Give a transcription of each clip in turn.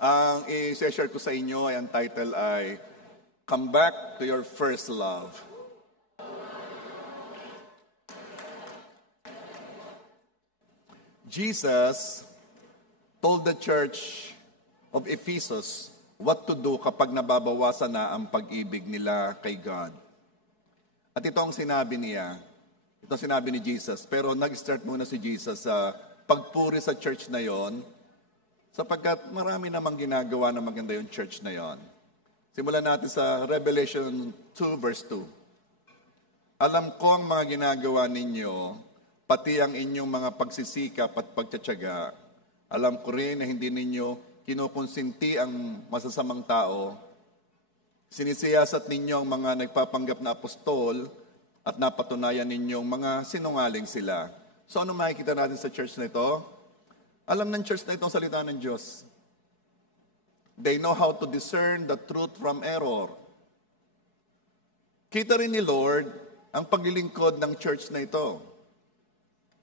Ang i-share ko sa inyo ay ang title ay Come Back to Your First Love. Jesus told the church of Ephesus what to do kapag nababawasan na ang pag-ibig nila kay God. At ito ang sinabi niya, ito ang sinabi ni Jesus, pero nag-start muna si Jesus sa pagpuri sa church na yon, sapagkat marami namang ginagawa na maganda yung church na yon. Simulan natin sa Revelation 2 verse 2. Alam ko ang mga ginagawa ninyo, pati ang inyong mga pagsisikap at pagtsatsaga. Alam ko rin na hindi ninyo kinukonsinti ang masasamang tao. Sinisiyasat ninyo ang mga nagpapanggap na apostol at napatunayan ninyong mga sinungaling sila. So ano makikita natin sa church na ito? Alam ng church na itong salita ng Diyos. They know how to discern the truth from error. Kita rin ni Lord ang paglilingkod ng church na ito.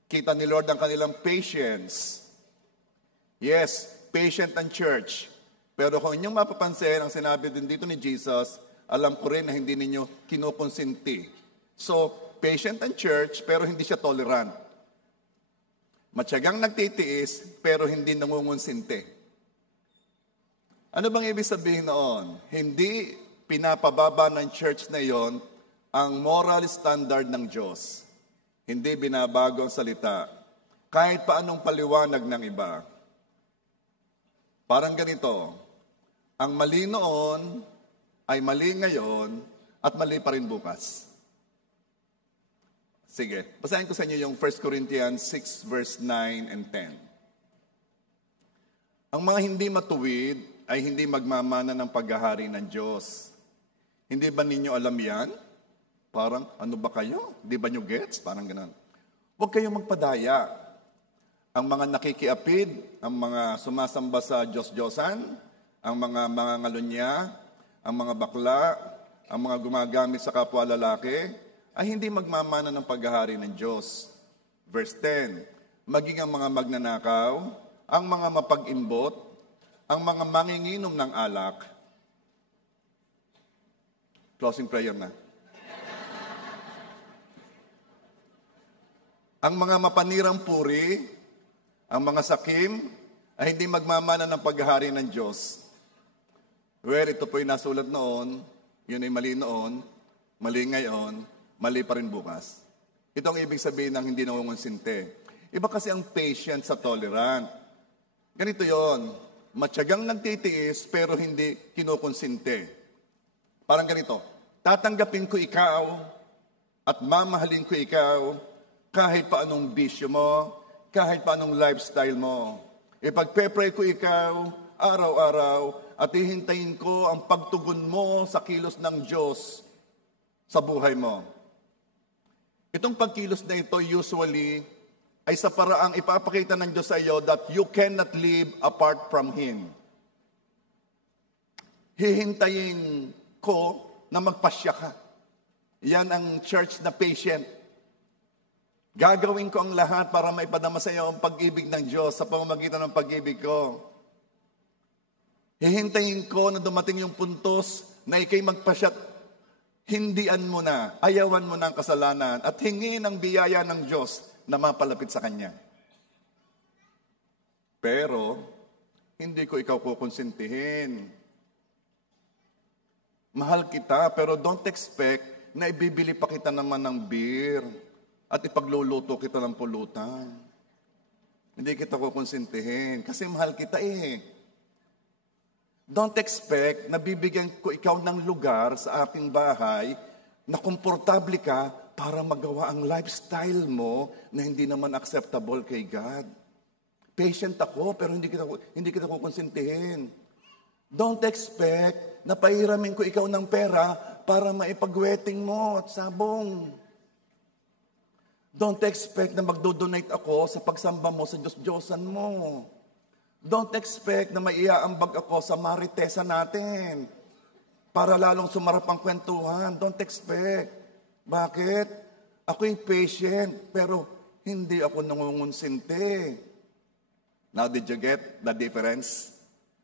Kita ni Lord ang kanilang patience. Yes, patient ang church. Pero kung inyong mapapansin, ang sinabi din dito ni Jesus, alam ko rin na hindi ninyo kinukonsinti. So, patient ang church, pero hindi siya tolerant. Matyagang nagtitiis, pero hindi nangungonsinti. Ano bang ibig sabihin noon? Hindi pinapababa ng church na yon ang moral standard ng Diyos. Hindi binabago ang salita. Kahit paanong paliwanag ng iba. Parang ganito, ang mali noon ay mali ngayon at mali pa rin bukas. Sige, basahin ko sa inyo yung 1 Corinthians 6 verse 9 and 10. Ang mga hindi matuwid ay hindi magmamana ng paghahari ng Diyos. Hindi ba ninyo alam yan? Parang, ano ba kayo? Di ba nyo gets? Parang ganun. Huwag kayong magpadaya. Ang mga nakikiapid, ang mga sumasamba sa Diyos-Diyosan, ang mga mangangalunya, ang mga bakla, ang mga gumagamit sa kapwa lalaki, ay hindi magmamana ng paghahari ng Diyos. Verse 10, maging ang mga magnanakaw, ang mga mapag-imbot, ang mga manginginom ng alak. Closing prayer na. Ang mga mapanirang puri, ang mga sakim, ay hindi magmamana ng paghahari ng Diyos. Well, ito po yung nasulat noon, yun ay mali noon, mali ngayon, mali pa rin bukas. Ito ang ibig sabihin ng hindi nangungonsinti. Iba kasi ang patient sa tolerant. Ganito yon, matyagang nagtitiis pero hindi kinukonsinti. Parang ganito, tatanggapin ko ikaw at mamahalin ko ikaw kahit pa anong bisyo mo, kahit pa anong lifestyle mo. Ipagpe-pray ko ikaw araw-araw at hihintayin ko ang pagtugon mo sa kilos ng Diyos sa buhay mo. Itong pagkilos na ito usually ay sa paraang ipapakita ng Diyos sa iyo that you cannot live apart from Him. Hihintayin ko na magpasya ka. Yan ang church na patient. Gagawin ko ang lahat para maipadama sa iyo ang pag-ibig ng Diyos sa pamamagitan ng pag-ibig ko. Hihintayin ko na dumating yung puntos na ikay magpasya. Hindian mo na, ayawan mo na ang kasalanan at hingin ang biyaya ng Diyos na mapalapit sa Kanya. Pero, hindi ko ikaw kukonsintihin. Mahal kita, pero don't expect na ibibili pa kita naman ng beer at ipagluluto kita ng pulutan. Hindi kita kukonsintihin kasi mahal kita eh. Don't expect na bibigyan ko ikaw ng lugar sa aking bahay na komportable ka para magawa ang lifestyle mo na hindi naman acceptable kay God. Patient ako pero hindi kita kukonsintihin. Don't expect na pahiramin ko ikaw ng pera para maipag-wedding mo at sabong. Don't expect na magdodonate ako sa pagsamba mo sa Diyos-Diyosan mo. Don't expect na maiaambag ako sa maritesa natin para lalong sumarap ang kwentuhan. Don't expect. Bakit? Ako'y patient, pero hindi ako nangungonsinti. Now, did you get the difference?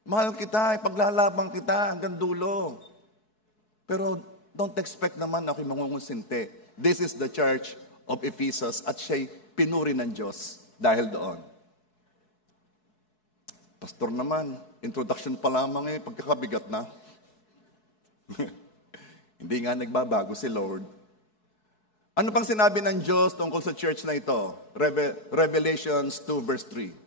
Mahal kita, ipaglalaban kita hanggang dulo. Pero don't expect naman ako'y mangungusinti. This is the church of Ephesus at siya'y pinuri ng Diyos dahil doon. Pastor naman, introduction pa lamang pagkakabigat na. Hindi nga nagbabago si Lord. Ano pang sinabi ng Diyos tungkol sa church na ito? Revelations 2 verse 3.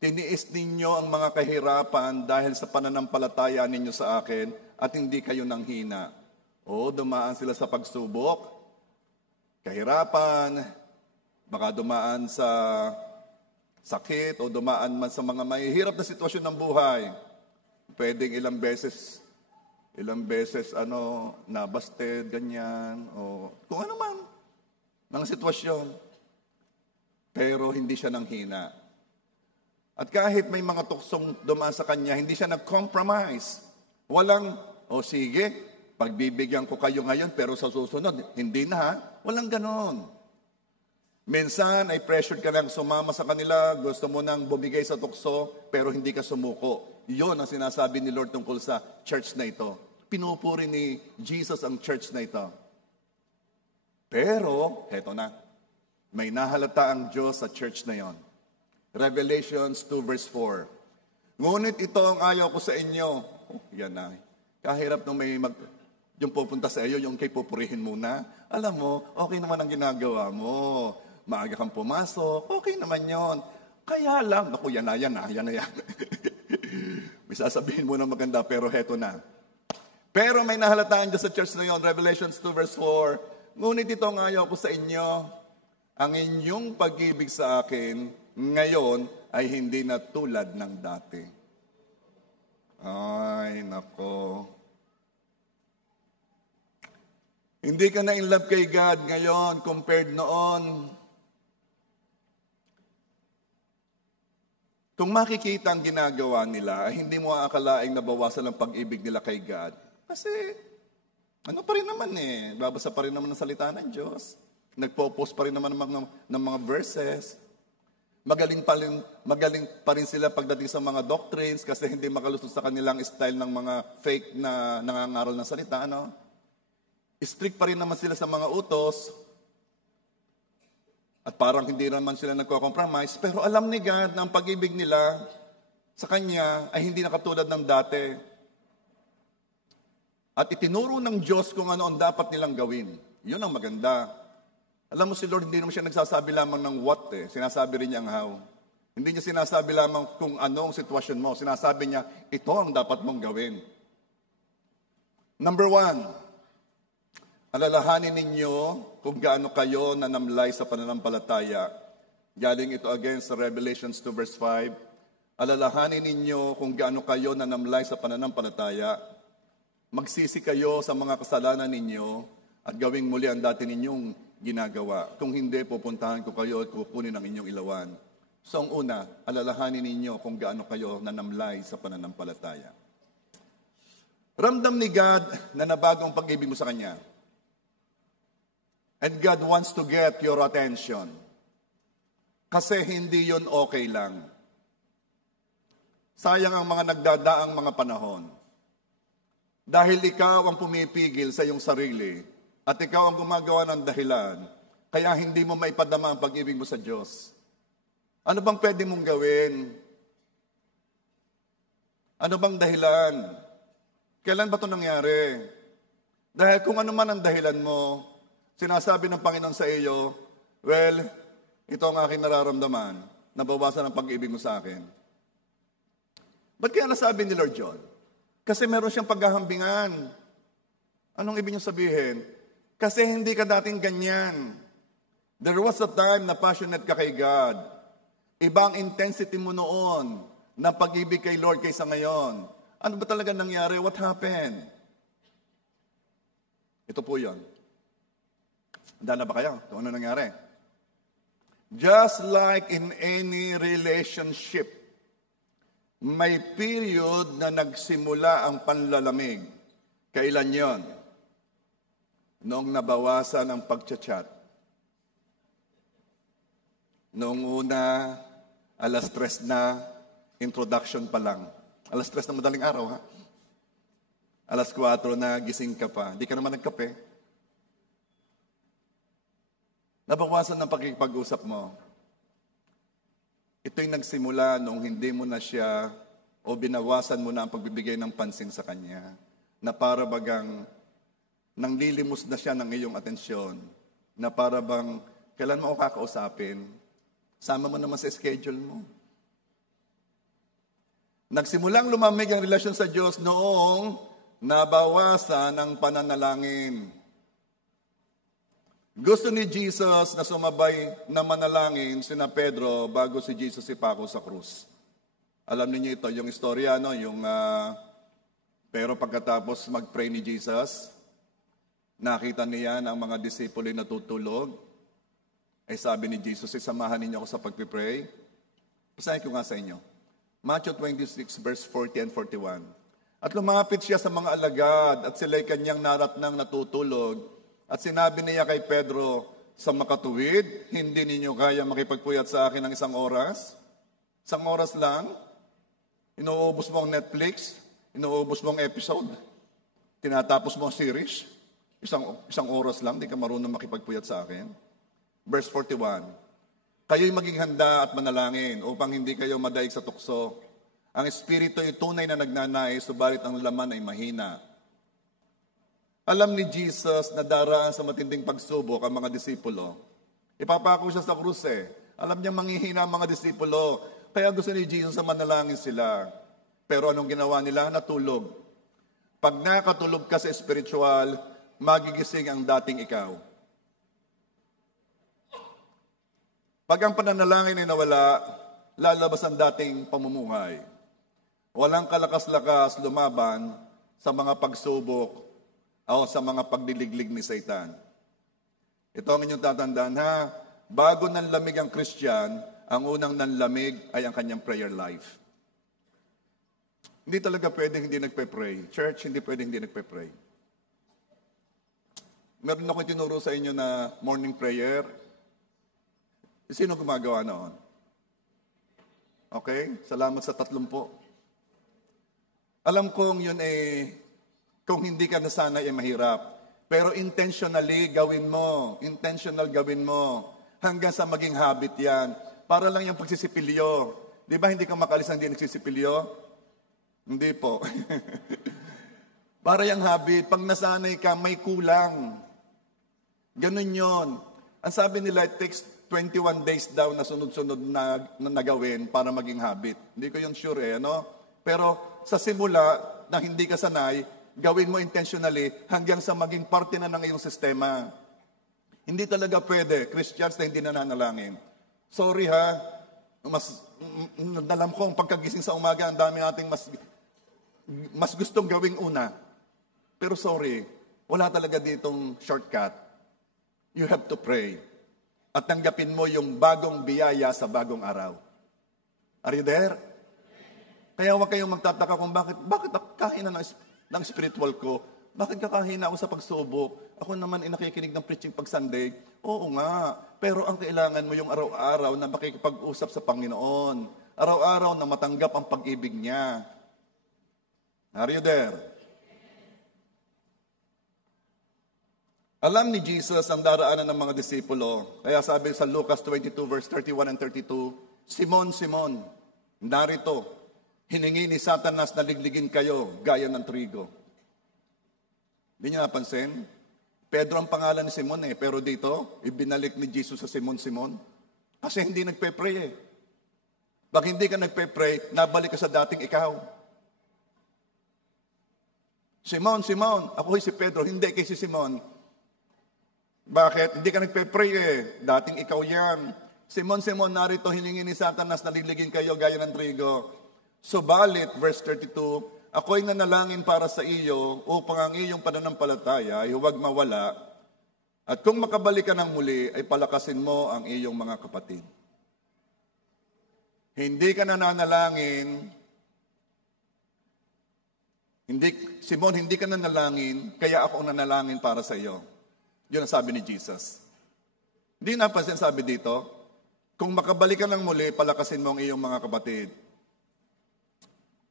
Tiniis ninyo ang mga kahirapan dahil sa pananampalataya ninyo sa akin at hindi kayo nanghina. Dumaan sila sa pagsubok, kahirapan, baka dumaan sa sakit o dumaan man sa mga mahihirap na sitwasyon ng buhay. Pwedeng ilang beses nabasted, ganyan, o kung ano man, ng sitwasyon. Pero hindi siya nanghina. At kahit may mga tuksong dumaan sa kanya, hindi siya nag-compromise. Walang, sige, pagbibigyan ko kayo ngayon, pero sa susunod, hindi na ha. Walang ganon. Minsan ay pressured ka lang sumama sa kanila, gusto mo nang bumigay sa tukso, pero hindi ka sumuko. Iyon ang sinasabi ni Lord tungkol sa church na ito. Pinupuri ni Jesus ang church na ito. Pero, heto na, may nahalata ang Diyos sa church na yon. Revelations 2 verse 4. Ngunit ito ang ayaw ko sa inyo. Yan na. Kahirap nung yung pupunta sa iyo, yung kay pupurihin muna. Alam mo, okay naman ang ginagawa mo. Maaga kang pumasok, okay naman yon. Kaya lang, yan na. May sasabihin mo na maganda, pero heto na. Pero may nahalataan dyan sa church na yon, Revelations 2 verse 4. Ngunit ito ang ayaw ko sa inyo, ang inyong pag-ibig sa akin, ngayon ay hindi na tulad ng dati. Ay, nako. Hindi ka na in love kay God ngayon compared noon. Kung makikita ang ginagawa nila, hindi mo aakalaing nabawasan ang pag-ibig nila kay God. Kasi, pa rin naman babasa pa rin naman ng salita ng Diyos. Nagpo-post pa rin naman ng mga verses. Magaling pa rin sila pagdating sa mga doctrines kasi hindi makalusot sa kanilang style ng mga fake na nangangaral ng salita. Strict pa rin naman sila sa mga utos. At parang hindi naman sila nagko-compromise. Pero alam ni God na ang pag-ibig nila sa Kanya ay hindi nakatulad ng dati. At itinuro ng Diyos kung ano ang dapat nilang gawin. Yun ang maganda. Alam mo si Lord, hindi naman siya nagsasabi lamang ng what Sinasabi rin niya ang how. Hindi niya sinasabi lamang kung ano ang sitwasyon mo. Sinasabi niya, ito ang dapat mong gawin. Number 1, alalahanin ninyo kung gaano kayo nanamlay sa pananampalataya. Galing ito again sa Revelations 2 verse 5. Alalahanin ninyo kung gaano kayo nanamlay sa pananampalataya. Magsisi kayo sa mga kasalanan ninyo at gawing muli ang dati ninyong ginagawa. Kung hindi, pupuntahan ko kayo at kukunin ang inyong ilawan. So ang una, alalahanin ninyo kung gaano kayo nanamlay sa pananampalataya. Ramdam ni God na nabago ang pag-ibig mo sa Kanya. And God wants to get your attention. Kasi hindi yon okay lang. Sayang ang mga nagdadaang mga panahon. Dahil ikaw ang pumipigil sa iyong sarili at ikaw ang gumagawa ng dahilan, kaya hindi mo maipadama ang pag-ibig mo sa Diyos. Ano bang pwede mong gawin? Ano bang dahilan? Kailan ba ito nangyari? Dahil kung ano man ang dahilan mo, sinasabi ng Panginoon sa iyo, well, ito ang aking nararamdaman, nabawasan ang pag-ibig mo sa akin. Ba't kaya nasabi ni Lord John? Kasi meron siyang paghahambingan. Anong ibig niyo sabihin? Kasi hindi ka dating ganyan. There was a time na passionate ka kay God. Ibang intensity mo noon na pag-ibig kay Lord kaysa ngayon. Ano ba talaga nangyari? What happened? Ito po yun. Handa na ba kayo? Ito ano nangyari? Just like in any relationship, may period na nagsimula ang panlalamig. Kailan yon? Noong nabawasan ang pagchat-chat. Noong una, 3:00 na, introduction pa lang. Alas 3 ng madaling araw, ha? Alas 4 na gising ka pa. Hindi ka naman nagkape. Nabawasan ng pakikipag-usap mo. Ito'y nagsimula nung hindi mo na siya o binawasan mo na ang pagbibigay ng pansin sa kanya na para bagang nanglilimos na siya ng iyong atensyon na para bang kailan mo ako kakausapin, sama mo naman sa schedule mo. Nagsimulang lumamig ang relasyon sa Diyos noong nabawasan ng pananalangin. Gusto ni Jesus na sumabay na manalangin sina Pedro bago si Jesus ipako sa krus. Alam niyo ito, yung istorya, no? Pero pagkatapos mag-pray ni Jesus, nakita niya na ang mga disipulo ay natutulog. Ay sabi ni Jesus, samahan ninyo ako sa pagpipray. Basahin ko nga sa inyo. Matthew 26, verse 40 and 41. At lumapit siya sa mga alagad at sila'y kanyang naratnang natutulog. At sinabi niya kay Pedro, sa makatuwid, hindi ninyo kaya makipagpuyat sa akin ng isang oras? Isang oras lang? Inuubos mo ang Netflix? Inuubos mo ang episode? Tinatapos mo ang series? Isang oras lang, di ka marunong makipagpuyat sa akin? Verse 41, kayo'y maging handa at manalangin upang hindi kayo madaig sa tukso. Ang espiritu ay tunay na nagnanais, subalit ang laman ay mahina. Alam ni Jesus na daraan sa matinding pagsubok ang mga disipulo. Ipapako siya sa krus eh. Alam niya manghihina ang mga disipulo. Kaya gusto ni Jesus na manalangin sila. Pero anong ginawa nila? Natulog. Pag nakatulog ka sa spiritual, magigising ang dating ikaw. Pag ang pananalangin ay nawala, lalabas ang dating pamumuhay. Walang kalakas-lakas lumaban sa mga pagsubok o sa mga pagdiliglig ni Satan. Ito ang inyong tatandaan, ha? Bago nanlamig ang Christian, ang unang nanlamig ay ang kanyang prayer life. Hindi talaga pwedeng hindi nagpe-pray. Church, hindi pwedeng hindi nagpe-pray. Meron ako tinuro sa inyo na morning prayer. Sino gumagawa noon? Okay? Salamat sa 30. Alam kong yun kung hindi ka nasanay ay mahirap. Pero intentionally gawin mo. Intentional gawin mo. Hanggang sa maging habit yan. Para lang yung pagsisipilyo. Di ba hindi ka makalis ng hindi nagsisipilyo? Hindi po. Para yung habit, pag nasanay ka, may kulang. Ganun yon. Ang sabi nila, it takes 21 days daw na sunod-sunod na nagawin para maging habit. Hindi ko yun sure ano? Pero sa simula, na hindi ka sanay, gawin mo intentionally hanggang sa maging parte na ng iyong sistema. Hindi talaga pwede, Christians na hindi nananalangin. Sorry ha, alam ko ang pagkagising sa umaga, ang dami nating mas gustong gawing una. Pero sorry, wala talaga ditong shortcut. You have to pray. At tanggapin mo yung bagong biyaya sa bagong araw. Are you there? Kaya huwag kayong magtataka kung bakit kahina ng spiritual ko. Bakit kakahina ako sa pagsubok? Ako naman nakikinig ng preaching pag Sunday. Oo nga, pero ang kailangan mo yung araw-araw na makikipag-usap sa Panginoon. Araw-araw na matanggap ang pag-ibig niya. Are you there? Alam ni Jesus ang daraanan ng mga disipulo. Kaya sabi sa Lucas 22 verse 31 and 32, Simon, Simon, narito, hiningi ni Satanas na ligligin kayo gaya ng trigo. Hindi niyo napansin? Pedro ang pangalan ni Simon pero dito, ibinalik ni Jesus sa Simon, Simon. Kasi hindi nagpe-pray Pag hindi ka nagpe-pray, nabalik ka sa dating ikaw. Simon, Simon, ako si Pedro, hindi kay si Simon. Bakit? Hindi ka nagpe-pray dating ikaw yan. Simon, Simon, narito hiningi ni Satanas na ligligin kayo gaya ng trigo. Subalit, verse 32, ako'y nanalangin para sa iyo upang ang iyong pananampalataya ay huwag mawala. At kung makabalik ka ng muli, ay palakasin mo ang iyong mga kapatid. Hindi ka nananalangin. Simon, hindi ka nanalangin, kaya ako ang nanalangin para sa iyo. Yun ang sabi ni Jesus. Hindi napansin sabi dito, kung makabalik ka ng muli, palakasin mo ang iyong mga kapatid.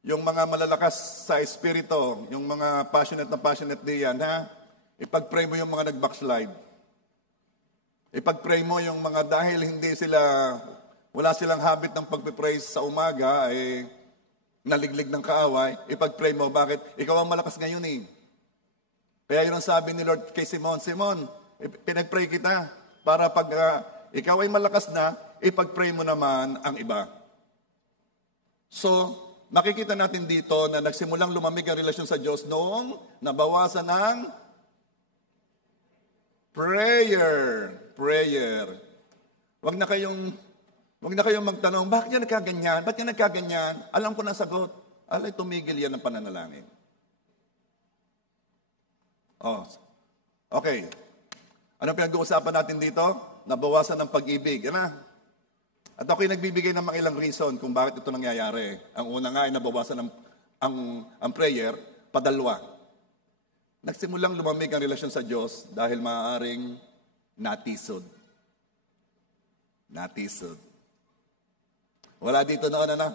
Yung mga malalakas sa espiritu, yung mga passionate diyan, ha? Ipag-pray mo yung mga nag-backslide. Ipag-pray mo yung mga dahil wala silang habit ng pagpe-praise sa umaga, naliglig ng kaaway. Ipag-pray mo, bakit? Ikaw ang malakas ngayon eh. Kaya yun ang sabi ni Lord kay Simon, Simon, pinag-pray kita para pag ikaw ay malakas na, ipag-pray mo naman ang iba. So, makikita natin dito na nagsimulang lumamig ang relasyon sa Diyos noong nabawasan ng prayer. Wag na kayong magtanong, bakit yan nagkaganyan? Ba't yan nagkaganyan? Alam ko na sagot. Alay, tumigil yan ng pananalangin. Oh, okay. Ano pinag-uusapan natin dito? Nabawasan ng pag-ibig. Yan na. At ako'y nagbibigay ng mga ilang reason kung bakit ito nangyayari. Ang una nga ay nabawasan ang prayer, padalwa. Nagsimulang lumamig ang relasyon sa Diyos dahil maaaring natisod. Wala dito noon, ano?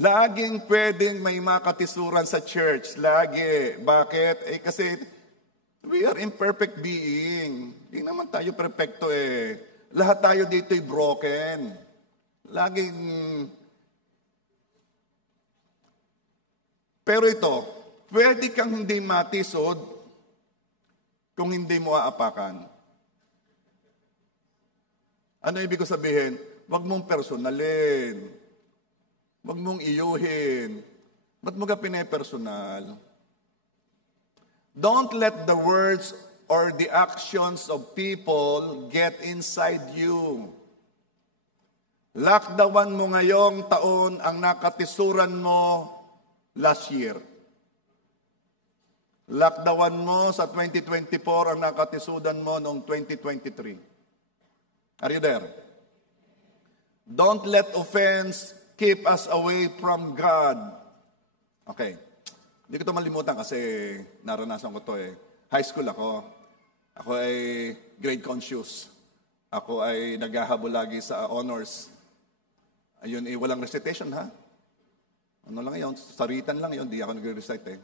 Laging pwedeng may makatisuran sa church. Lagi. Bakit? Kasi we are imperfect being. Hindi naman tayo perfecto eh. Lahat tayo dito'y broken. Laging... Pero ito, pwede kang hindi matisod kung hindi mo aapakan. Ano ibig ko sabihin? Huwag mong personalin. Huwag mong iyuhin. Ba't mo ka pinapersonal? Don't let the words or the actions of people get inside you. Lockdown mo ngayong taon ang nakatisuran mo last year. Lockdown mo sa 2024 ang nakatisudan mo noong 2023. Are you there? Don't let offense keep us away from God. Okay. Hindi ko ito malimutan kasi naranasan ko ito eh. High school ako. Ako ay grade conscious. Ako ay naghahabol lagi sa honors. Ayun, walang recitation ha. Ano lang yun? Saritan lang yun. Di ako nag-recite eh.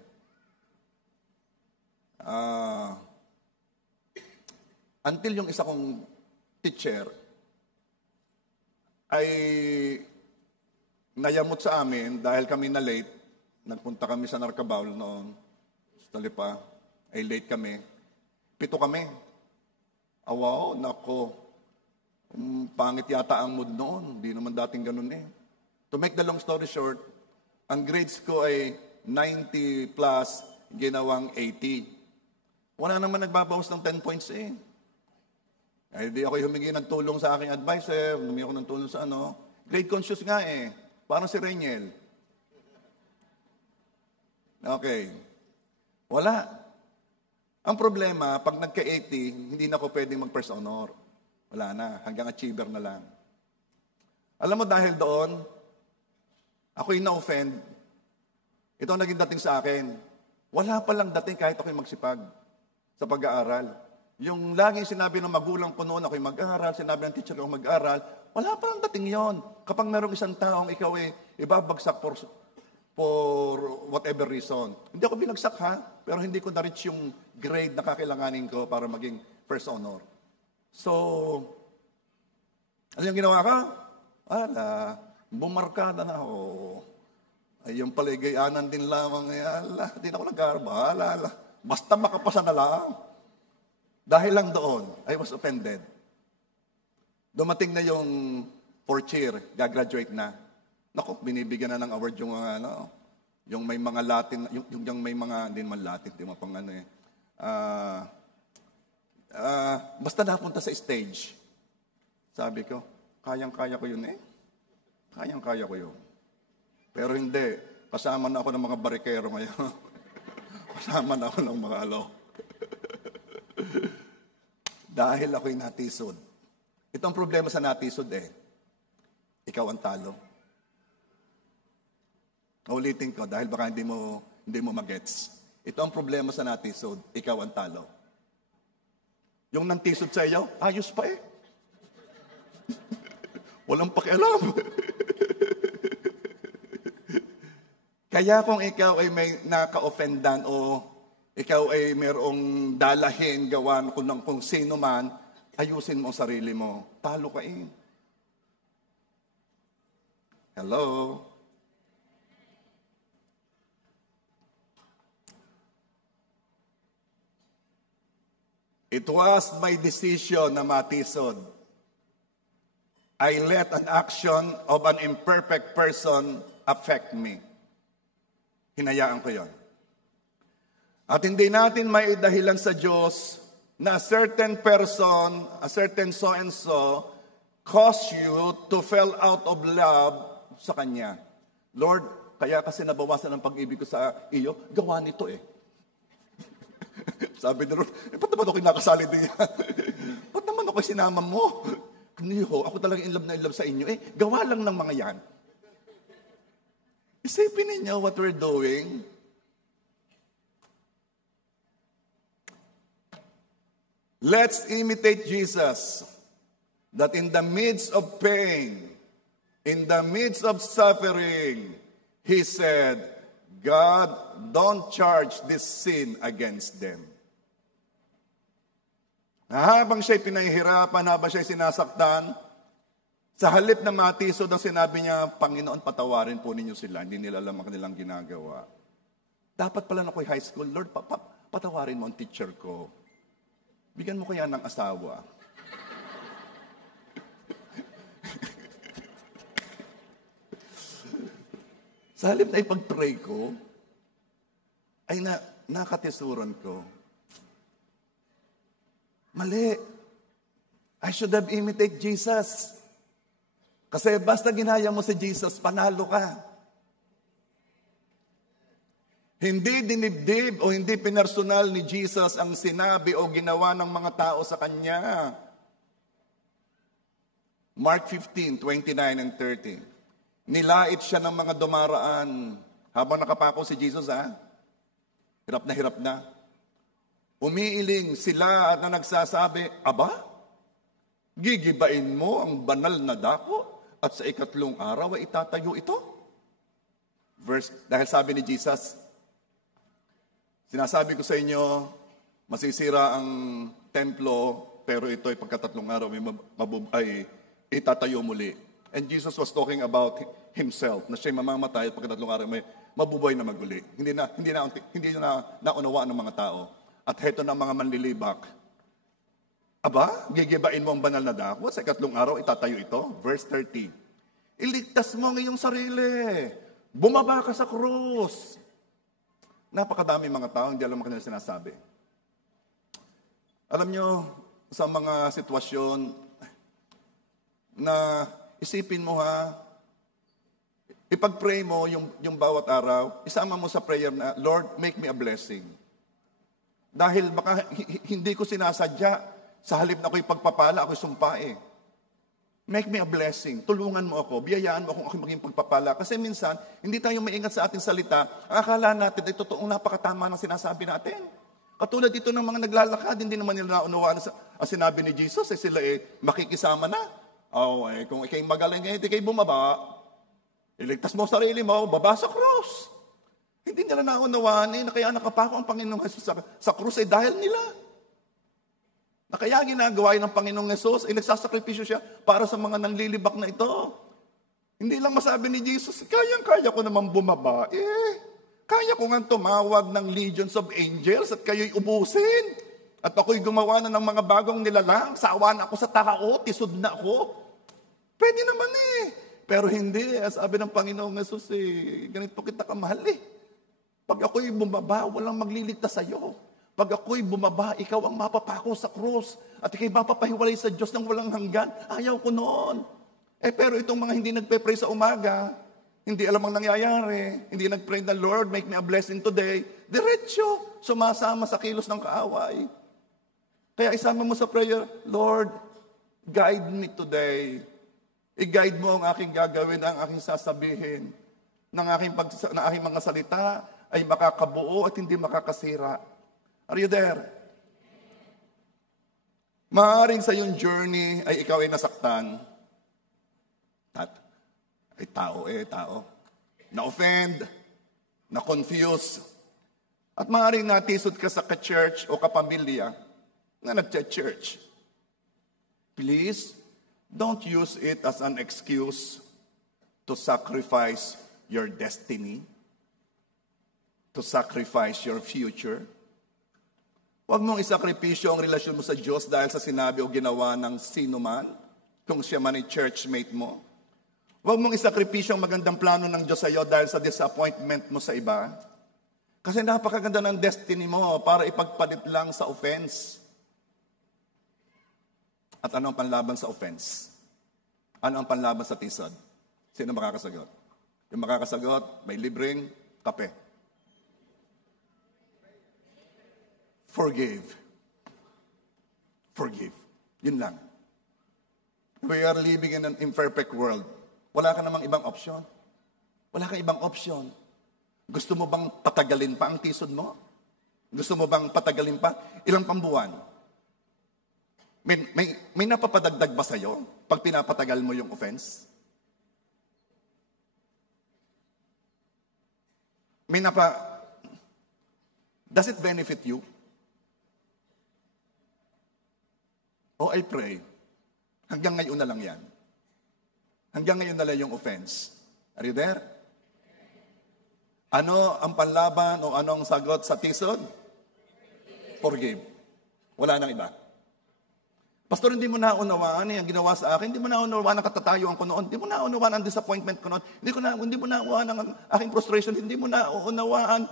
Until yung isa kong teacher ay nayamot sa amin dahil kami na late. Nagpunta kami sa Narcabaul noon. Sa Talipa. Ay late kami. 7 kami. Wow, nako. Pangit yata ang mood noon. Hindi naman dating ganun eh. To make the long story short, ang grades ko ay 90 plus, ginawang 80. Wala naman nagbabawas ng 10 points eh. Ay di ako humingi ng tulong sa aking advisor. Humingi ako ng tulong sa ano. Grade conscious nga eh. Parang si Reniel. Okay. Wala. Ang problema, pag nagka-80, hindi na ako pwedeng mag-first honor. Wala na. Hanggang achiever na lang. Alam mo dahil doon, ako'y na-offend. Ito ang naging dating sa akin. Wala palang dating kahit ako'y magsipag sa pag-aaral. Yung laging sinabi ng magulang ko noon, ako'y mag-aaral, sinabi ng teacher ko mag-aaral, wala palang dating yon. Kapag merong isang taong ikaw ay ibabagsak for whatever reason. Hindi ako binagsak ha, pero hindi ko na-reach yung grade na kakailanganin ko para maging first honor. So, ano yung ginawa ka? Bumarkada na ako. Ay, yung paligayanan din lamang, hindi na ako nag-aarba. Basta makapasa na lang. Dahil lang doon, I was offended. Dumating na yung 4th year, gagraduate na. Naku, binibigyan na ng award yung mga, yung may mga Latin, yung may mga, hindi naman Latin, hindi naman pang ano eh. Basta napunta sa stage. Sabi ko, kayang-kaya ko yun eh. Kayang-kaya ko yun. Pero hindi, kasama na ako ng mga barikero ngayon. Kasama na ako ng mga Dahil ako'y natisod. Ito ang problema sa natisod eh. Ikaw ang talo. Ulitin ko dahil baka hindi mo magets. Ito ang problema sa natisod. Ikaw ang talo. Yung nantisod sa iyo, ayos pa eh. Walang pakialam. Kaya kung ikaw ay may naka-offendan o ikaw ay mayroong dalahin, gawan kung sino man, ayusin mo ang sarili mo. Talo ka eh. Hello? It was my decision na matisod. I let an action of an imperfect person affect me. Hinayaan ko yon. At hindi natin may dahilan sa Diyos na a certain person, a certain so-and-so, cause you to fall out of love sa Kanya. Lord, kaya kasi nabawasan ang pag-ibig ko sa iyo, gawa nito eh. Sabi ni Lord, ba't naman ako kinakasali din yan? Ba't naman ako sinama mo? Kaniho, ako talaga in love sa inyo. Gawa lang ng mga yan. Isipin ninyo what we're doing. Let's imitate Jesus, that in the midst of pain, in the midst of suffering, He said, God, don't charge this sin against them. Habang siya'y pinahihirapan, habang siya'y sinasaktan, sa halip na matisod ang sinabi niya, Panginoon, patawarin po ninyo sila, hindi nila alam ang kanilang ginagawa. Dapat pala na ako'y high school, Lord, patawarin mo ang teacher ko. Bigyan mo kaya ng asawa. Sa halip na ipag-pray ko, ay nakatisuran ko. Mali. I should have imitated Jesus. Kasi basta ginaya mo si Jesus, panalo ka. Hindi dinibdib o hindi pinersonal ni Jesus ang sinabi o ginawa ng mga tao sa Kanya. Mark 15:29 and 30. Nilait siya ng mga dumaraan. Habang nakapako si Jesus, hirap na hirap na. Umiiling sila at na nagsasabi, Aba, gigibain mo ang banal na dako at sa ikatlong araw ay itatayo ito? Dahil sabi ni Jesus, sinasabi ko sa inyo, masisira ang templo, pero ito ay pagkatatlong araw ay itatayo muli. And Jesus was talking about himself, na siya'y mamamatay at pagkatatlong araw may mabubuhay na maguli. Hindi na naunawaan ng mga tao. At heto na mga manlilibak. Aba, gigibain mo ang banal na dako, sa ikatlong araw itatayo ito. Verse 30. Iligtas mo ang iyong sarili. Bumaba ka sa krus. Napakadami mga tao, hindi alam ang kanila sinasabi. Alam nyo, sa mga sitwasyon na isipin mo ipag-pray mo yung bawat araw, isama mo sa prayer na, Lord, make me a blessing. Dahil baka hindi ko sinasadya, sa halip na ako'y pagpapala, ako'y sumpae. Make me a blessing. Tulungan mo ako. Biyayaan mo akong ako'y maging pagpapala. Kasi minsan, hindi tayo maingat sa ating salita. Ang akala natin ay totoong napakatama ng sinasabi natin. Katulad ito ng mga naglalakad, hindi naman nila naunawaan ang sinabi ni Jesus, sila makikisama na. Kung ikay magaling ngayon, hindi kayo bumaba. Iligtas mo sarili mo, baba sa krus. Hindi nila naunawaan na kaya nakapako ang Panginoong Jesus sa krus ay dahil nila. Na kaya ginagawa ng Panginoong Jesus ay nagsasakripisyo siya para sa mga nanlilibak na ito. Hindi lang masabi ni Jesus, kaya ko naman bumaba. Kaya ko nga tumawag ng legions of angels at kayo'y ubusin. At ako'y gumawa na ng mga bagong nilalang. Sawa na ako sa tao, tisod na ako. Pwede naman Pero hindi, sabi ng Panginoong Jesus, ganito kita kamahal Pag ako'y bumaba, walang magliligtas sa'yo. Pag ako'y bumaba, ikaw ang mapapako sa krus. At ikay mapapahiwalay sa Diyos ng walang hanggan. Ayaw ko noon. Pero itong mga hindi nagpe-pray sa umaga, hindi alam ang nangyayari, hindi nag-pray na, Lord, make me a blessing today, diretso, sumasama sa kilos ng kaaway. Kaya isama mo sa prayer, Lord, guide me today. I-guide mo ang aking gagawin, ang aking sasabihin. Ng aking mga salita ay makakabuo at hindi makakasira. Are you there? Maaaring sa iyong journey ay ikaw ay nasaktan. Tao. Na-offend, na-confuse, at maaaring natisod ka sa ka-church o kapamilya na nag-church. Please, don't use it as an excuse to sacrifice your destiny, to sacrifice your future. Huwag mong isakripisyo ang relasyon mo sa Diyos dahil sa sinabi o ginawa ng sino man, kung siya man ay churchmate mo. Huwag mong isakripisyo ang magandang plano ng Diyos sa iyo dahil sa disappointment mo sa iba. Kasi napakaganda ng destiny mo para ipagpalit lang sa offense. At ano ang panlaban sa offense? Ano ang panlaban sa tisod? Sino makakasagot? Yung makakasagot, may libreng kape. Forgive. Yun lang. We are living in an imperfect world. Wala ka namang ibang option. Gusto mo bang patagalin pa ang tisod mo? Gusto mo bang patagalin pa? Ilang pambuwan? May napapadagdag ba sa'yo pag pinapatagal mo yung offense? Does it benefit you? I pray, hanggang ngayon na lang yan. Hanggang ngayon na lang yung offense. Are you there? Ano ang panlaban o ano ang sagot sa tisod? Forgive. Wala nang iba. Pastor, hindi mo naunawaan ang ginawa sa akin. Hindi mo naunawaan ang katatayuan ko noon. Hindi mo naunawaan ang disappointment ko noon. Hindi mo naunawaan ang aking frustration. Hindi mo naunawaan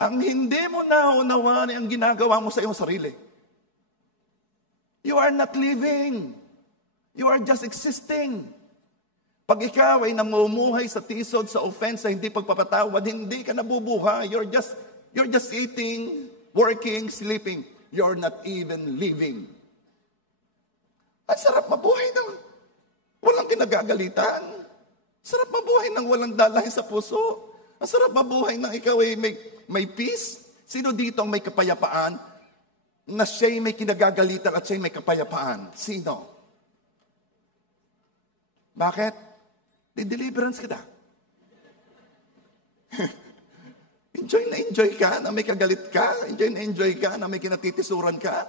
ang ginagawa mo sa iyong sarili. You are not living. You are just existing. Pag ikaw ay namumuhay sa tisod, sa offense, sa hindi pagpapatawad, hindi ka nabubuhay. You're just eating, working, sleeping. You're not even living. Ang sarap mabuhay ng walang kinagagalitan. Sarap mabuhay ng walang dalahin sa puso. Ang sarap mabuhay ng ikaw ay may peace. Sino dito ang may kapayapaan na siya'y may kinagagalitan at siya'y may kapayapaan? Sino? Bakit? Deliverance kita. Enjoy ka na may kagalit ka. Enjoy ka na may kinatitisuran ka.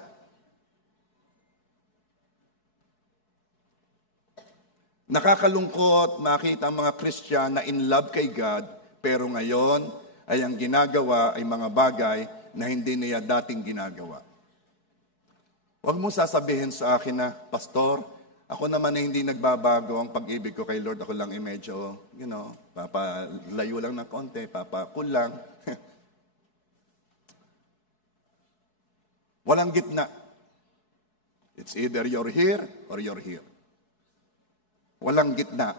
Nakakalungkot makita ang mga Christian na in love kay God, pero ngayon ay ang ginagawa ay mga bagay na hindi niya dating ginagawa. Huwag mo sasabihin sa akin na, Pastor, ako naman ay hindi nagbabago ang pag-ibig ko kay Lord. Ako lang ay medyo, papalayo lang ng konti, papakulang. Walang gitna. It's either you're here or you're here. Walang gitna.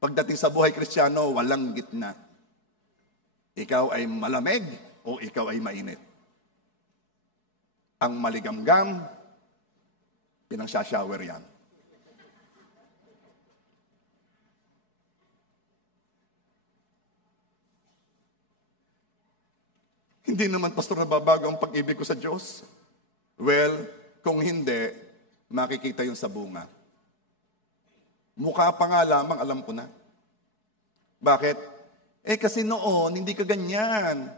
Pagdating sa buhay Kristiyano, walang gitna. Ikaw ay malamig o ikaw ay mainit. Ang maligamgam, pinagsashower yan. Hindi naman, Pastor, nababago ang pag-ibig ko sa Diyos. Well, kung hindi, makikita yun sa bunga. Mukha pa nga lamang, alam ko na. Bakit? Kasi noon, hindi ka ganyan.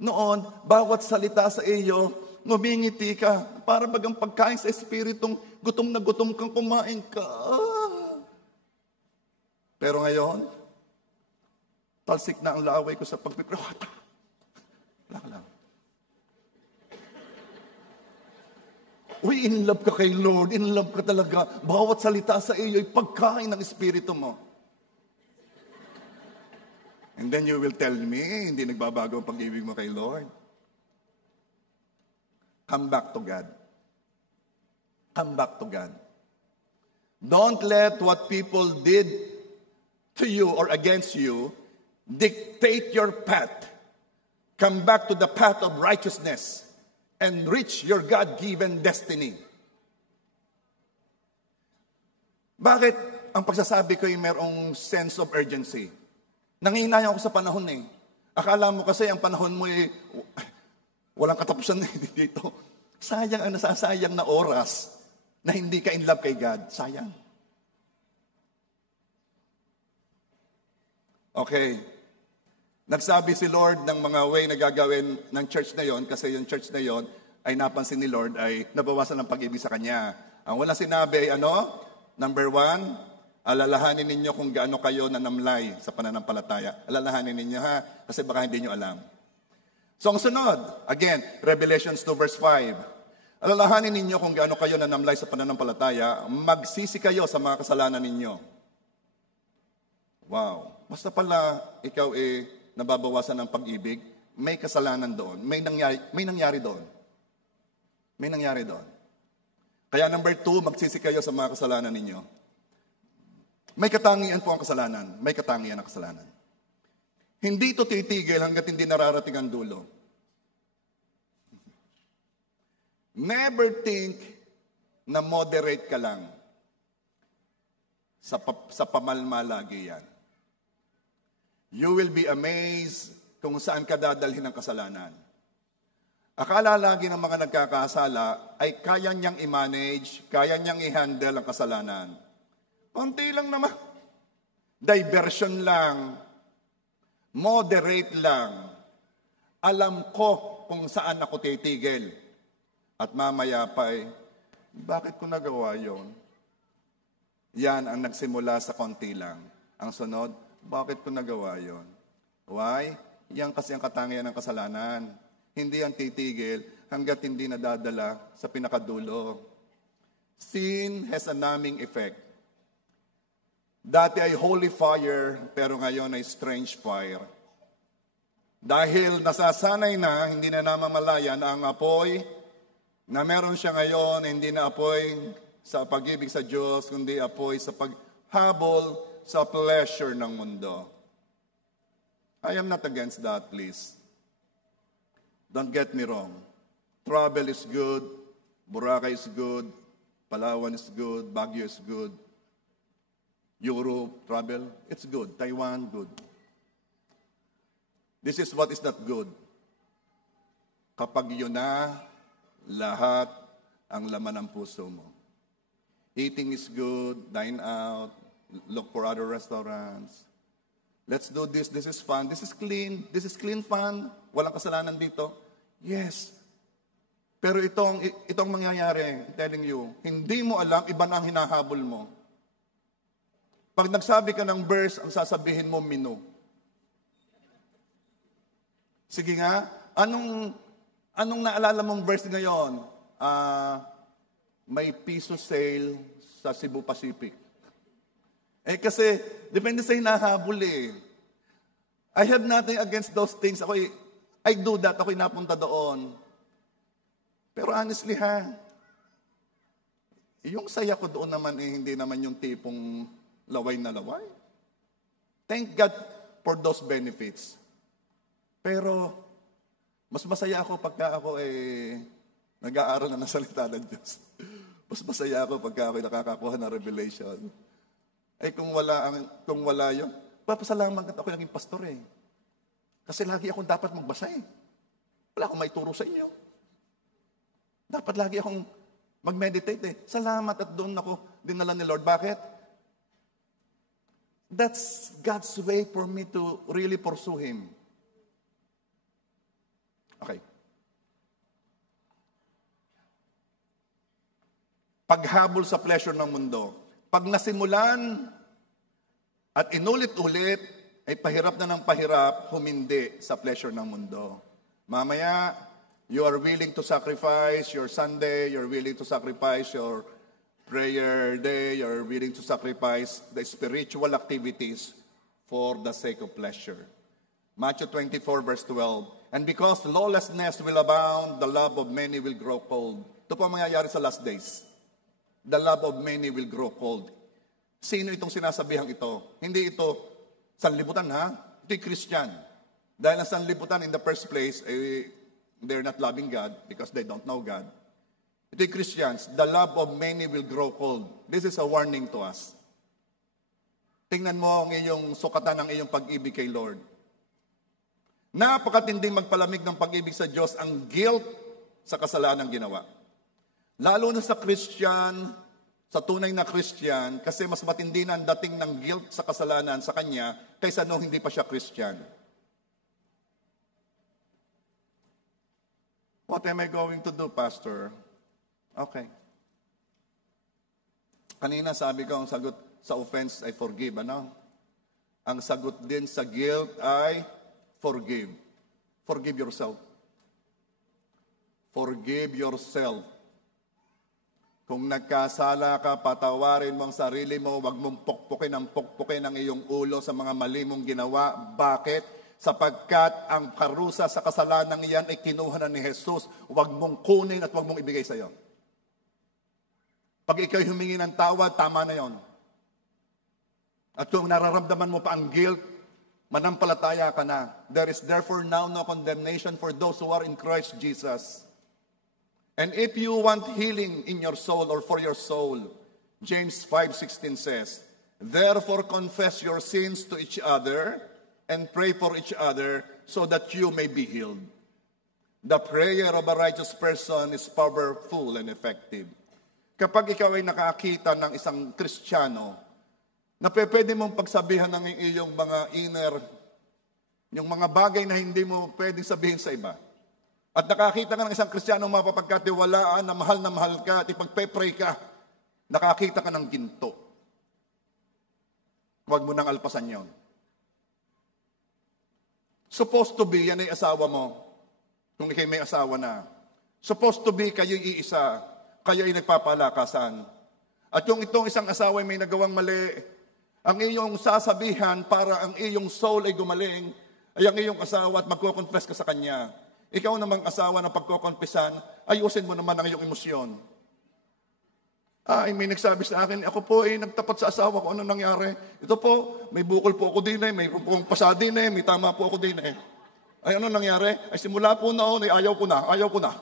Noon, bawat salita sa iyo, ngumingiti ka. Para bagang pagkain sa espiritong gutom na gutom kang kumain ka. Pero ngayon, talsik na ang laway ko sa pagpiprawata. Wala ka lang. Uy, in love ka kay Lord. In love ka talaga. Bawat salita sa iyo ay pagkain ng espiritu mo. And then you will tell me, hindi nagbabago ang pag-ibig mo kay Lord. Come back to God. Come back to God. Don't let what people did to you or against you dictate your path. Come back to the path of righteousness and reach your God-given destiny. Bakit ang pagsasabi ko ay mayroong sense of urgency? Nangihinayang ako sa panahon eh. Akala mo kasi ang panahon mo ay walang katapusan dito. Sayang ang nasasayang na oras na hindi ka in love kay God. Sayang. Okay. Nagsabi si Lord ng mga way na gagawin ng church na yon, kasi yung church na yon ay napansin ni Lord ay nabawasan ng pag-ibig sa Kanya. Ang wala sinabi ay ano? Number 1, alalahanin ninyo kung gaano kayo nanamlay sa pananampalataya. Alalahanin ninyo ha, kasi baka hindi nyo alam. So ang sunod, again, Revelations 2 verse 5. Alalahanin ninyo kung gaano kayo nanamlay sa pananampalataya, magsisi kayo sa mga kasalanan ninyo. Wow. Basta pala ikaw nababawasan ng pag-ibig, may kasalanan doon, may nangyari doon. May nangyari doon. Kaya number 2, magsisi kayo sa mga kasalanan ninyo. May katangian po ang kasalanan. May katangian ang kasalanan. Hindi ito titigil hanggat hindi nararating ang dulo. Never think na moderate ka lang. Sa pamalmalagi yan. You will be amazed kung saan ka dadalhin ng kasalanan. Akala lagi ng mga nagkakasala ay kaya niyang i-manage, kaya niyang i-handle ang kasalanan. Konti lang naman. Diversion lang. Moderate lang. Alam ko kung saan ako titigil. At mamaya pa bakit ko nagawa yon? Yan ang nagsimula sa konti lang. Ang sunod, bakit ko nagawa yon? Why? Yan kasi ang katangian ng kasalanan. Hindi ang titigil hanggat hindi nadadala sa pinakadulo. Sin has a numbing effect. Dati ay holy fire, pero ngayon ay strange fire. Dahil nasasanay na, hindi na namamalayan ang apoy na meron siya ngayon, hindi na apoy sa pag-ibig sa Diyos, kundi apoy sa paghabol sa pleasure ng mundo. I am not against that, please. Don't get me wrong. Travel is good. Boracay is good. Palawan is good. Baguio is good. Europe, travel, it's good. Taiwan, good. This is what is not good. Kapag yun na, lahat ang laman ng puso mo. Eating is good. Dine out. Look for other restaurants. Let's do this. This is fun. This is clean. This is clean fun. Walang kasalanan dito. Yes. Pero itong mangyayari, I'm telling you, hindi mo alam, iba na ang hinahabol mo. Pag nagsabi ka ng verse, ang sasabihin mo, menu. Sige nga, anong naalala mong verse ngayon? May piso sale sa Cebu Pacific. Kasi, depende sa hinahabol I have nothing against those things. I do that. Ako'y napunta doon. Pero honestly yung saya ko doon naman hindi naman yung tipong laway na laway. Thank God for those benefits. Pero, mas masaya ako pagka ako nag-aaral na ng salita ng Diyos. Mas masaya ako pagka ako nakakakuha ng revelation. Kung wala yun, papasalamat ako naging pastor Kasi lagi akong dapat magbasa Wala akong maituro sa inyo. Dapat lagi akong mag-meditate Salamat at doon ako dinala ni Lord. Bakit? That's God's way for me to really pursue Him. Okay. Paghabol sa pleasure ng mundo. Pag nasimulan at inulit-ulit, ay pahirap na ng pahirap, humindi sa pleasure ng mundo. Mamaya, you are willing to sacrifice your Sunday, you're willing to sacrifice your prayer day, you're willing to sacrifice the spiritual activities for the sake of pleasure. Matthew 24 verse 12. And because lawlessness will abound, the love of many will grow cold. Ito po ang mangyayari sa last days. The love of many will grow cold. Sino itong sinasabihang ito? Hindi ito sanlibutan Ito'y Christian. Dahil ang sanlibutan in the first place, they're not loving God because they don't know God. Ito'y Christians, the love of many will grow cold. This is a warning to us. Tingnan mo ang iyong sukatan ng iyong pag-ibig kay Lord. Napakatinding magpalamig ng pag-ibig sa Diyos ang guilt sa kasalanang ginawa. Lalo na sa Christian, sa tunay na Christian kasi mas matindi na ang dating ng guilt sa kasalanan sa kanya kaysa nung hindi pa siya Christian. What am I going to do, Pastor? Okay. Kanina sabi ko, ang sagot sa offense ay forgive, ano? Ang sagot din sa guilt ay forgive. Forgive yourself. Forgive yourself. Kung nagkasala ka, patawarin mo ang sarili mo, huwag mong pokpokin ang iyong ulo sa mga mali mong ginawa. Bakit? Sapagkat ang karusa sa kasalanan iyan ay kinuha na ni Jesus. Huwag mong kunin at huwag mong ibigay sa iyo. Pag ikaw humingi ng tawad, tama na yon. At kung nararamdaman mo pa ang guilt, manampalataya ka na. There is therefore now no condemnation for those who are in Christ Jesus. And if you want healing in your soul or for your soul, James 5:16 says, therefore confess your sins to each other and pray for each other so that you may be healed. The prayer of a righteous person is powerful and effective. Kapag ikaw ay nakakita ng isang Kristiyano, na pwede mong pagsabihan ng iyong mga inner, yung mga bagay na hindi mo pwedeng sabihin sa iba. At nakakita ka ng isang Kristiyano mapapagkatiwalaan na mahal ka at ipagpe-pray ka, nakakita ka ng ginto. Huwag mo nang alpasan yon. Supposed to be, yan ay asawa mo. Kung ikay may asawa na. Supposed to be, kayo'y iisa. Kayo'y nagpapalakasan. At yung itong isang asawa ay may nagawang mali, ang iyong sasabihan para ang iyong soul ay gumaling, ay ang iyong asawa at magko-confess ka sa kanya. Ikaw namang asawa na pagko-confessan, ayusin mo naman ang iyong emosyon. May nagsabi sa akin, ako po ay nagtapat sa asawa ko, ano nangyari? Ito po, may bukol po ako din may pong pasa din may tama po ako din Ay ano nangyari? Ay simula po noon, ayaw ko na.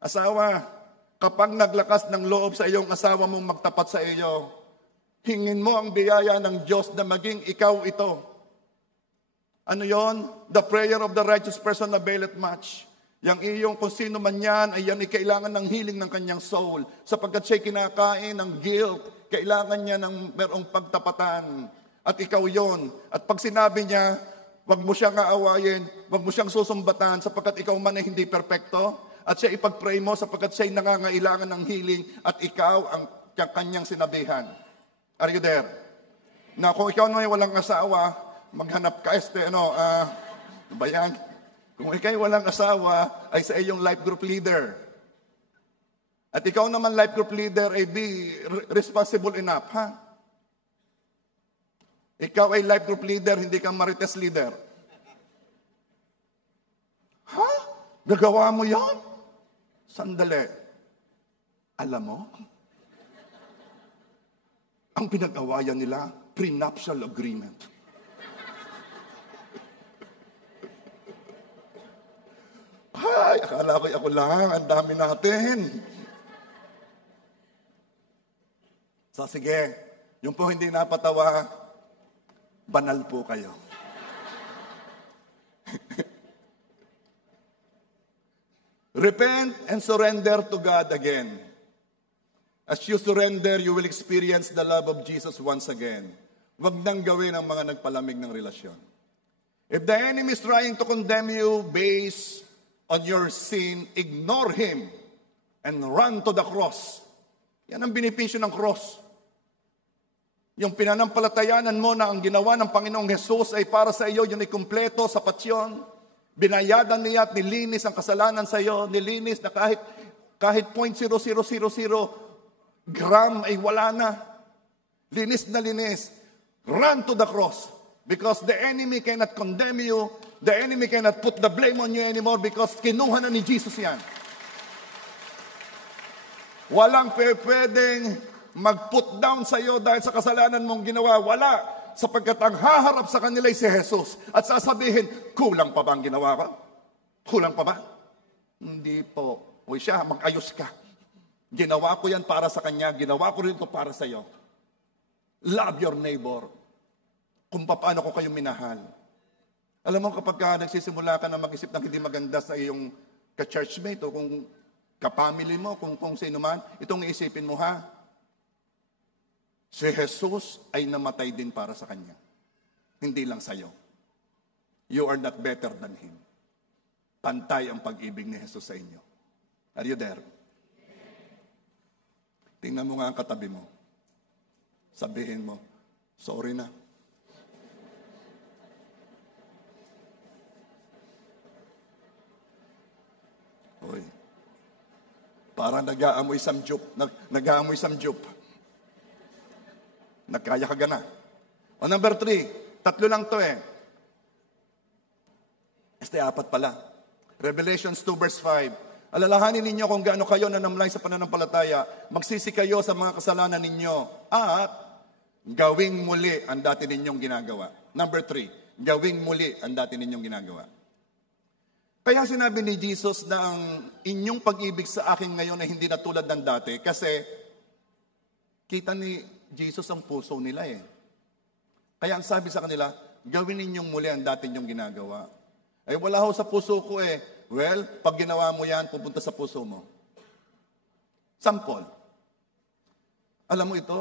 Asawa, kapag naglakas ng loob sa iyong asawa mong magtapat sa iyo, hingin mo ang biyaya ng Diyos na maging ikaw ito. Ano yon? The prayer of the righteous person availeth much. Yang iyong kung sino man yan, ay yan ay kailangan ng healing ng kanyang soul. Sapagkat siya'y kinakain ng guilt, kailangan niya ng merong pagtapatan. At ikaw yon. At pag sinabi niya, wag mo siyang aawayin, wag mo siyang susumbatan, sapagkat ikaw man ay hindi perpekto. At siya ipag-pray mo, sapagkat siya'y nangangailangan ng healing, at ikaw ang kanyang sinabihan. Are you there? Na kung ikaw naman walang asawa, maghanap ka, ba yan? Kung ikay walang asawa, ay sa iyong life group leader. At ikaw naman life group leader, ay be responsible enough, ha? Ikaw ay life group leader, hindi ka marites leader. Ha? Gagawa mo yan? Sandali. Alam mo, ang pinag-awayan nila, prenuptial agreement. Ay, akala ko ako lang, ang dami natin. So sige, yung po hindi napatawa, banal po kayo. Repent and surrender to God again. As you surrender, you will experience the love of Jesus once again. Huwag nang gawin ang mga nagpalamig ng relasyon. If the enemy is trying to condemn you based on your sin, ignore him and run to the cross. Yan ang benepisyo ng cross. Yung pinanampalatayanan mo na ang ginawa ng Panginoong Jesus ay para sa iyo, yun ay kumpleto, sapat yun. Binayadan niya at nilinis ang kasalanan sa iyo, nilinis na kahit 0.0000 gram ay wala na. Linis na linis. Run to the cross. Because the enemy cannot condemn you. The enemy cannot put the blame on you anymore because kinuha na ni Jesus yan. Walang pwedeng mag-put down sa iyo dahil sa kasalanan mong ginawa. Wala. Sapagkat ang haharap sa kanila ay si Jesus. At sasabihin, kulang pa ba ang ginawa ko? Kulang pa ba? Hindi po. O siya, mag-ayos ka. Ginawa ko yan para sa kanya. Ginawa ko rin ito para sa iyo. Love your neighbor. Kung paano ko kayo minahal. Alam mo kapag nagsisimula ka na mag-isip ng hindi maganda sa iyong ka-churchmate o kung kapamilya mo, kung sino man, itong iisipin mo ha. Si Jesus ay namatay din para sa kanya. Hindi lang sa'yo. You are not better than Him. Pantay ang pag-ibig ni Jesus sa inyo. Are you there? Tingnan mo nga ang katabi mo. Sabihin mo, sorry na. Hoy. Parang nag-aamoy samjup. Nag-aamoy samjup. Nagkaya ka gana. O number 3, 3 lang to eh. Este 4 pala. Revelations 2 verse 5. Alalahanin ninyo kung gaano kayo nanamlay sa pananampalataya, magsisi kayo sa mga kasalanan ninyo, at gawing muli ang dati ninyong ginagawa. Number 3, gawing muli ang dati ninyong ginagawa. Kaya sinabi ni Jesus na ang inyong pag-ibig sa akin ngayon ay hindi na tulad ng dati, kasi kita ni Jesus ang puso nila eh. Kaya ang sabi sa kanila, gawin ninyong muli ang dati ninyong ginagawa. Ay wala ho sa puso ko eh. Well, pag ginawa mo yan, pupunta sa puso mo. Sample. Alam mo ito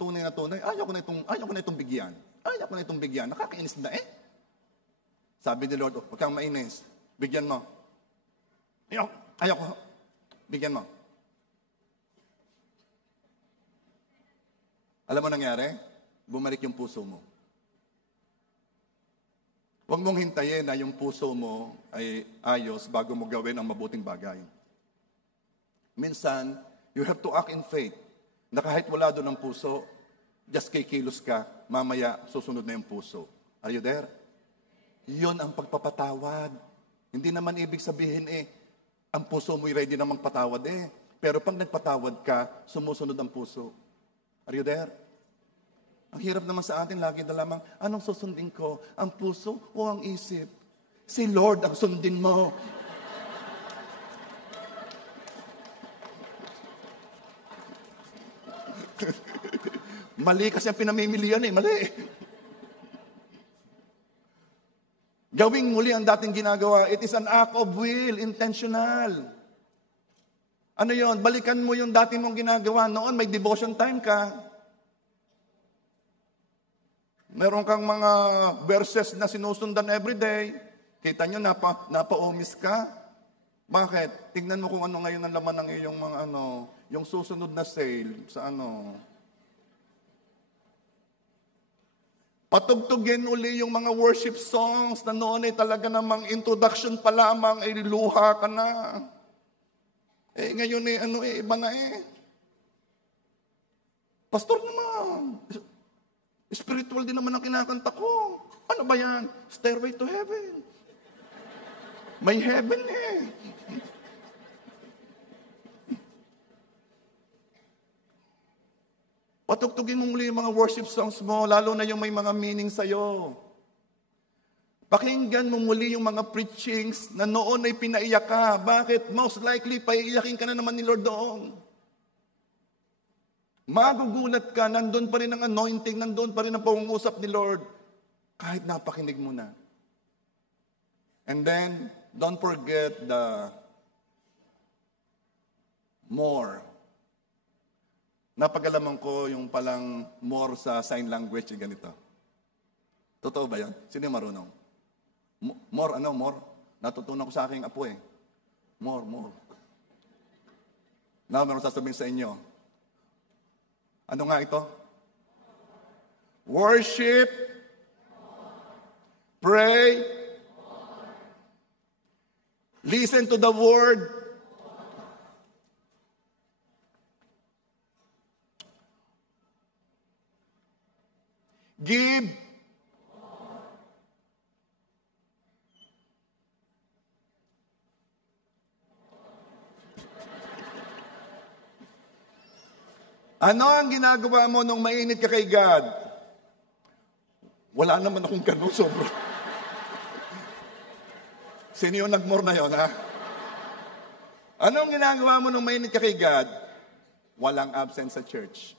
tunay na tunay. Ayaw ko na itong bigyan. Ayaw ko na itong bigyan. Nakakainis na eh. Sabi ni Lord, huwag kang mainis. Bigyan mo. Ayaw ko. Bigyan mo. Alam mo nangyari? Bumalik yung puso mo. Huwag mong hintayin na yung puso mo ay ayos bago mo gawin ang mabuting bagay. Minsan, you have to act in faith. Na kahit wala doon ang puso, just kikilos ka, mamaya susunod na yung puso. Are you there? Yun ang pagpapatawad. Hindi naman ibig sabihin ang puso mo'y ready na magpatawad Pero pag nagpatawad ka, sumusunod ang puso. Are you there? Ang hirap naman sa atin, lagi na lamang, anong susundin ko? Ang puso o ang isip? Si Lord ang sundin mo. Mali kasi ang pinamimilian mali. Gawing muli ang dating ginagawa. It is an act of will, intentional. Ano yon? Balikan mo yung dati mong ginagawa. Noon may devotion time ka. Meron kang mga verses na sinusundan everyday. Kita nyo, napa-omis ka. Bakit? Tingnan mo kung ano ngayon ang laman ng iyong mga yung susunod na sale sa Patugtugin uli yung mga worship songs na noon talaga namang introduction pa lamang, luha ka na. Ngayon iba na Pastor naman, spiritual din naman ang kinakanta ko. Ano ba yan? Stairway to Heaven. May heaven Patugtugin mo muli yung mga worship songs mo, lalo na yung may mga meaning sa'yo. Pakinggan mo muli yung mga preachings na noon ay pinaiyak ka. Bakit? Most likely, paiiyakin ka na naman ni Lord doon. Magugulat ka, nandun pa rin ang anointing, nandun pa rin ang pangungusap ni Lord. Kahit napakinig mo na. And then, don't forget the more. Napag-alaman ko yung palang more sa sign language yung ganito. Totoo ba yan? Sino yung marunong? More. Natutunan ko sa aking apo More. Now, meron sasabihin sa inyo. Ano nga ito? Worship. Pray. Listen to the word. Give. Ano ang ginagawa mo nung mainit ka kay God? Wala naman akong ganun, sobro. Sino yung nag-more na yun, ha? Ano ang ginagawa mo nung mainit ka kay God? Walang absent sa church.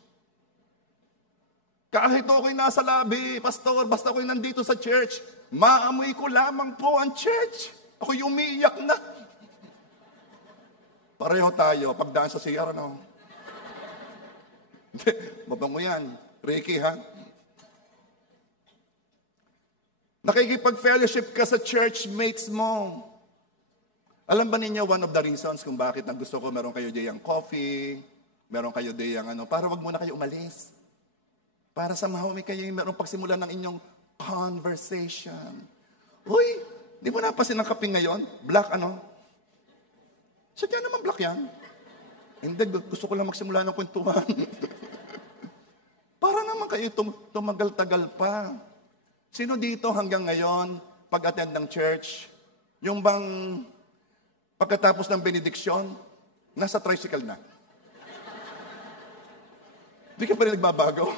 Kahit ako'y nasa labi, pastor, basta ako'y nandito sa church, maamoy ko lamang po ang church. Ako'y umiiyak na. Pareho tayo, pagdaan sa CR, ano? Hindi, mabango yan. Ricky, ha? Nakikipag-fellowship ka sa church mates mo. Alam ba ninyo, one of the reasons kung bakit ang gusto ko, meron kayo diyang coffee, meron kayo diyang para wag muna kayo umalis. Para sa mahumi kayo, meron pagsimulan ng inyong conversation. Uy, di mo napasin ang kaping ngayon? Black Sadya naman black yan. Hindi, gusto ko lang magsimula ng kwentuhan. Para naman kayo tumagal-tagal pa. Sino dito hanggang ngayon, pag-attend ng church, yung bang pagkatapos ng benediksyon, nasa tricycle na? Di ka pa rin nagbabago?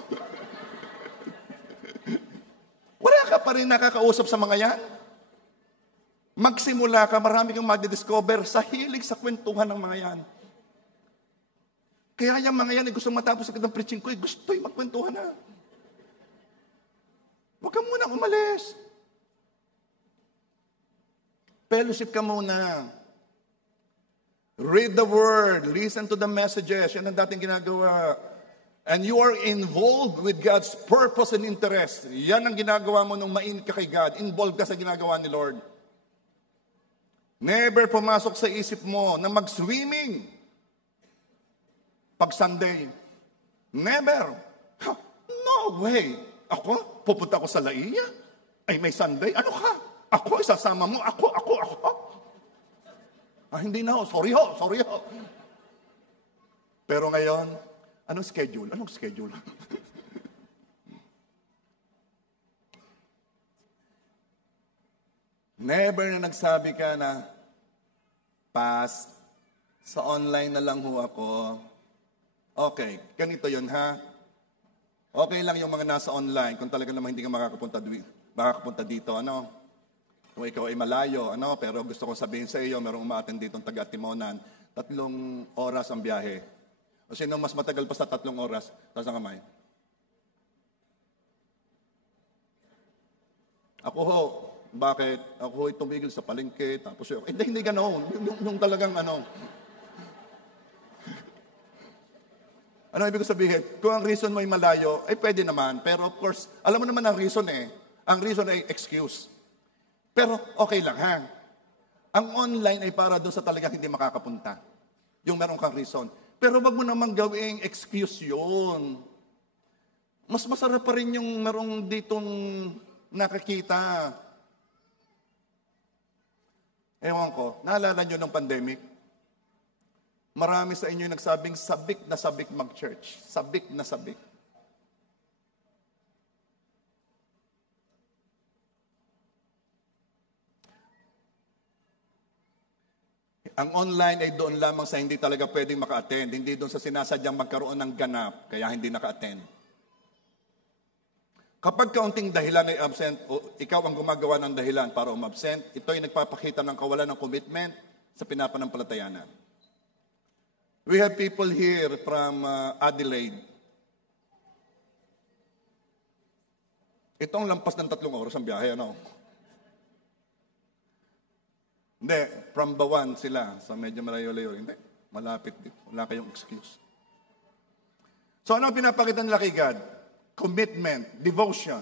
Wala ka pa rin nakakausap sa mga yan? Magsimula ka, marami kang madidiscover sa hilig sa kwentuhan ng mga yan. Kaya yung mga yan, gusto matapos agad ng preaching ko, gusto magkwentuhan na. Huwag ka muna umalis. Fellowship ka muna. Read the word. Listen to the messages. Yan ang dating ginagawa. And you are involved with God's purpose and interest. Yan ang ginagawa mo nung mainit ka kay God. Involved ka sa ginagawa ni Lord. Never pumasok sa isip mo na mag-swimming pag Sunday. Never. No way. Ako? Pupunta ko sa Laia? Ay, may Sunday? Ano ka? Ako, isasama mo? Ako. Hindi na ho. Sorry ho. Pero ngayon, anong schedule? Never na nagsabi ka na, Pas, sa online na lang ho ako. Okay, ganito yun ha. Okay lang yung mga nasa online kung talaga naman hindi ka makakapunta dito, Kung ikaw ay malayo, pero gusto ko sabihin sa iyo, merong umaattend dito ng taga-Timonan, 3 oras ang biyahe. O sino mas matagal pa sa 3 oras? Taas ang kamay. Ako ho, bakit? Ako ho'y tumigil sa palengke, tapos hindi ganoon. Yung talagang Ano ibig sabihin? Kung ang reason mo ay malayo, ay pwede naman. Pero of course, alam mo naman ang reason eh. Ang reason ay excuse. Pero okay lang ha. Ang online ay para doon sa talagang hindi makakapunta. Yung meron kang reason. Pero wag mo namang gawing excuse yun. Mas masarap pa rin yung merong ditong nakakita. Ewan ko, naalala nyo ng pandemic? Marami sa inyo nagsabing sabik na sabik mag-church. Sabik na sabik. Ang online ay doon lamang sa hindi talaga pwedeng maka-attend. Hindi doon sa sinasadyang magkaroon ng ganap, kaya hindi naka-attend. Kapag kaunting dahilan ay absent, o ikaw ang gumagawa ng dahilan para umabsent, ito ay nagpapakita ng kawalan ng commitment sa pinapanampalatayanan. We have people here from Adelaide. Itong lampas ng 3 oras ang biyahe, Hindi, from Bawan sila. So medyo malayo-layo. Hindi, malapit din. Wala kayong excuse. So ano ang pinapakita nila kay God? Commitment, devotion.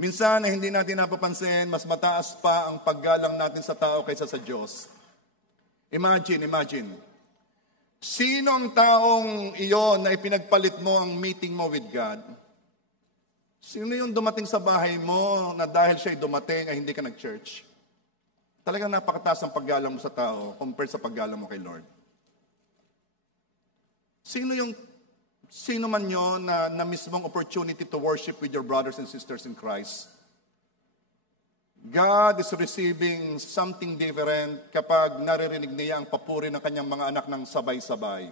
Minsan hindi natin napapansin, mas mataas pa ang paggalang natin sa tao kaysa sa Diyos. Imagine. Sino ang taong iyon na ipinagpalit mo ang meeting mo with God? Sino yung dumating sa bahay mo na dahil siya'y dumating ay hindi ka nag-church? Talagang napakataas ang paggalang mo sa tao compared sa paggalang mo kay Lord. Sino man yun na mismong opportunity to worship with your brothers and sisters in Christ? God is receiving something different kapag naririnig niya ang papuri ng kanyang mga anak ng sabay-sabay.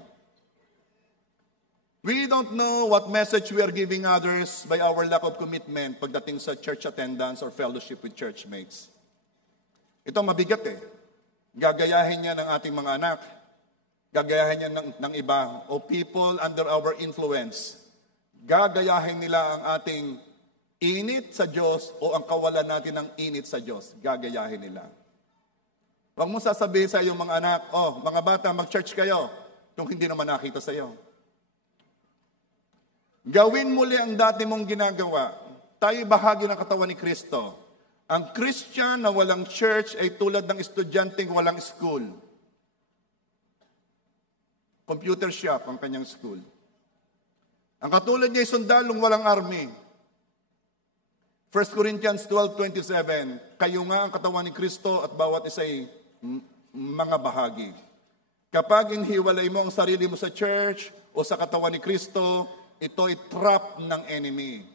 We don't know what message we are giving others by our lack of commitment pagdating sa church attendance or fellowship with churchmates. Ito mabigat eh. Gagayahin niya ng ating mga anak. Gagayahin niya ng iba o people under our influence. Gagayahin nila ang ating init sa Diyos o ang kawalan natin ng init sa Diyos. Gagayahin nila. Huwag mo sasabihin sa iyong mga anak, oh, mga bata, mag-church kayo, kung hindi naman nakita sa iyo. Gawin muli ang dati mong ginagawa. Tayo bahagi ng katawan ni Kristo. Ang Christian na walang church ay tulad ng estudyanteng walang school. Computer shop ang kanyang school. Ang katulad niya ay sundalong walang army. 1 Corinthians 12:27, kayo nga ang katawan ni Kristo at bawat isa ay mga bahagi. Kapag inhiwalay mo ang sarili mo sa church o sa katawan ni Kristo, ito ay trap ng enemy.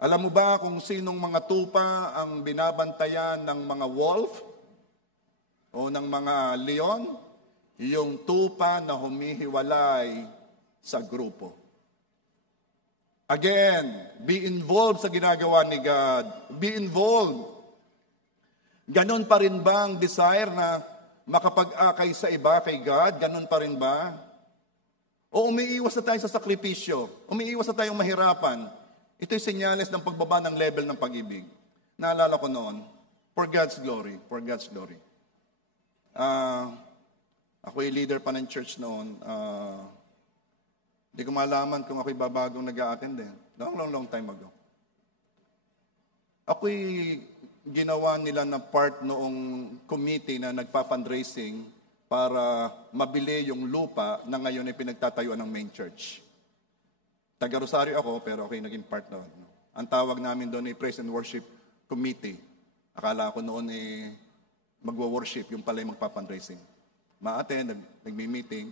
Alam mo ba kung sinong mga tupa ang binabantayan ng mga wolf o ng mga leon? Yung tupa na humihiwalay sa grupo. Again, be involved sa ginagawa ni God. Be involved. Ganon pa rin ba ang desire na makapag-akay sa iba kay God? Ganon pa rin ba? O umiiwas na tayo sa sakripisyo? Umiiwas na tayong mahirapan? Ito'y senyales ng pagbaba ng level ng pag-ibig. Naalala ko noon, for God's glory, for God's glory. Ako'y leader pa ng church noon. Hindi ko malaman kung ako'y babagong nag-a-attend din. Long time ago. Ako'y ginawa nila na part noong committee na nagpa-fundraising para mabili yung lupa na ngayon ay pinagtatayuan ng main church. Taga Rosario ako, pero ako'y naging part noon. Ang tawag namin doon ay Praise and Worship Committee. Akala ko noon ay magwa-worship, yung pala yung magpa-fundraising. Ma-attend, nagmi-meeting,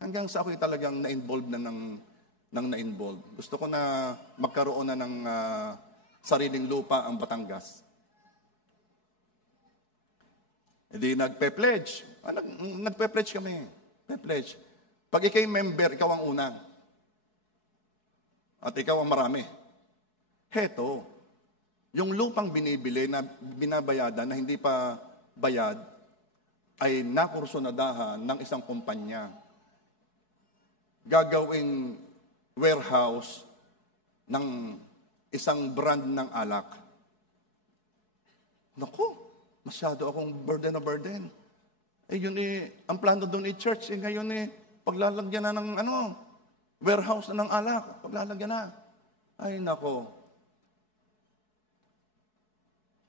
hanggang sa ako'y talagang na-involve na na-involve. Gusto ko na magkaroon na ng sariling lupa ang Batangas. Hindi nagpe-pledge. Nagpe-pledge kami. Pe-pledge. Pag ikay member, ikaw ang una. At ikaw ang marami. Heto, yung lupang binibili na binabayadan na hindi pa bayad, ay nakursunadahan ng isang kumpanya. Gagawing warehouse ng isang brand ng alak. Naku, masyado akong burden na burden. Yun ang plano doon ni church, ngayon paglalagyan na ng warehouse na ng alak. Paglalagyan na. Ay, nako.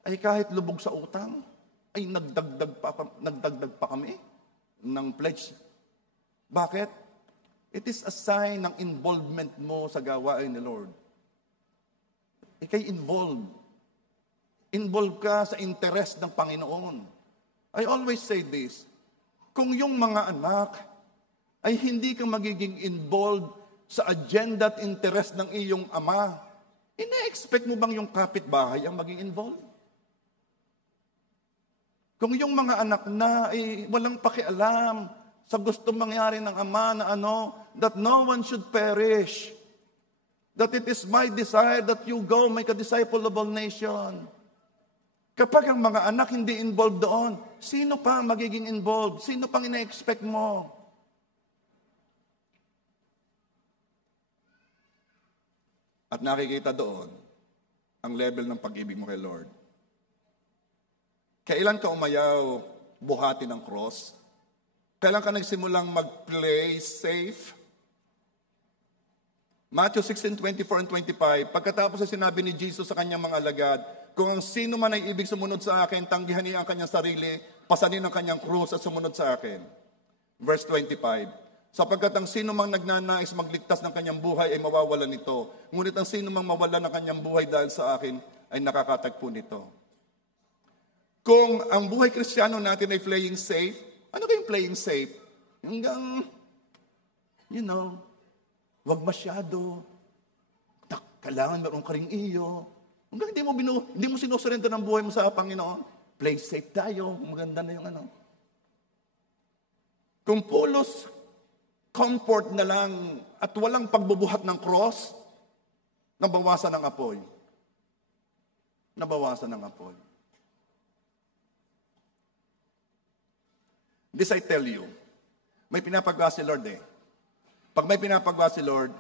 Ay, kahit lubog sa utang, ay nagdagdag pa kami ng pledge. Bakit? It is a sign ng involvement mo sa gawain ni Lord. Ikay involved. Involved ka sa interest ng Panginoon. I always say this, kung yung mga anak ay hindi ka magiging involved sa agenda at interest ng iyong ama, ina-expect mo bang yung kapitbahay ang maging involved? Kung yung mga anak na ay walang pakialam sa gusto mangyari ng ama na that no one should perish, that it is my desire that you go make a disciple of all nation. Kapag ang mga anak hindi involved doon, sino pa magiging involved? Sino pang ina-expect mo? At nakikita doon ang level ng pag-ibig mo kay Lord. Kailan ka umayaw buhati ng cross? Kailan ka nagsimulang mag-play safe? Matthew 16:24 and 25, pagkatapos ay sinabi ni Jesus sa kanyang mga alagad, kung ang sino man ay ibig sumunod sa akin, tanggihan niya ang kanyang sarili, pasanin ang kanyang krus at sumunod sa akin. Verse 25, sapagkat ang sino mang nagnanais magligtas ng kanyang buhay ay mawawalan nito. Ngunit ang sino mang mawalan ng kanyang buhay dahil sa akin ay nakakatagpo nito. Kung ang buhay Kristiyano natin ay playing safe, ano kayong playing safe? Hanggang, wag masyado. Kailangan meron ka ring iyo. Hanggang hindi mo sinusurrender ng buhay mo sa Panginoon. Play safe tayo. Maganda na yung Kung pulos comfort na lang at walang pagbubuhat ng cross, nabawasan ng apoy. Nabawasan ng apoy. This I tell you, may pinapagawa si Lord Pag may pinapagawa si Lord,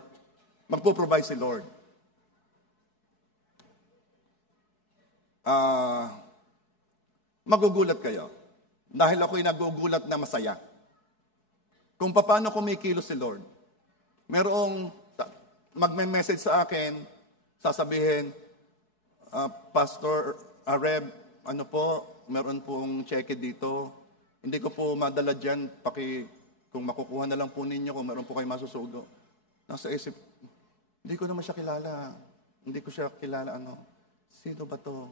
magpo-provide si Lord. Magugulat kayo. dahil ako'y nagugulat na masaya. Kung paano kumikilos si Lord. Merong magme-message sa akin, sasabihin, Pastor Reb, ano po, meron pong cheque dito. Hindi ko po madala dyan, kung makukuha na lang po ninyo, kung meron po kayo masusugo. Nasa isip, hindi ko naman siya kilala. Hindi ko siya kilala, sino ba to?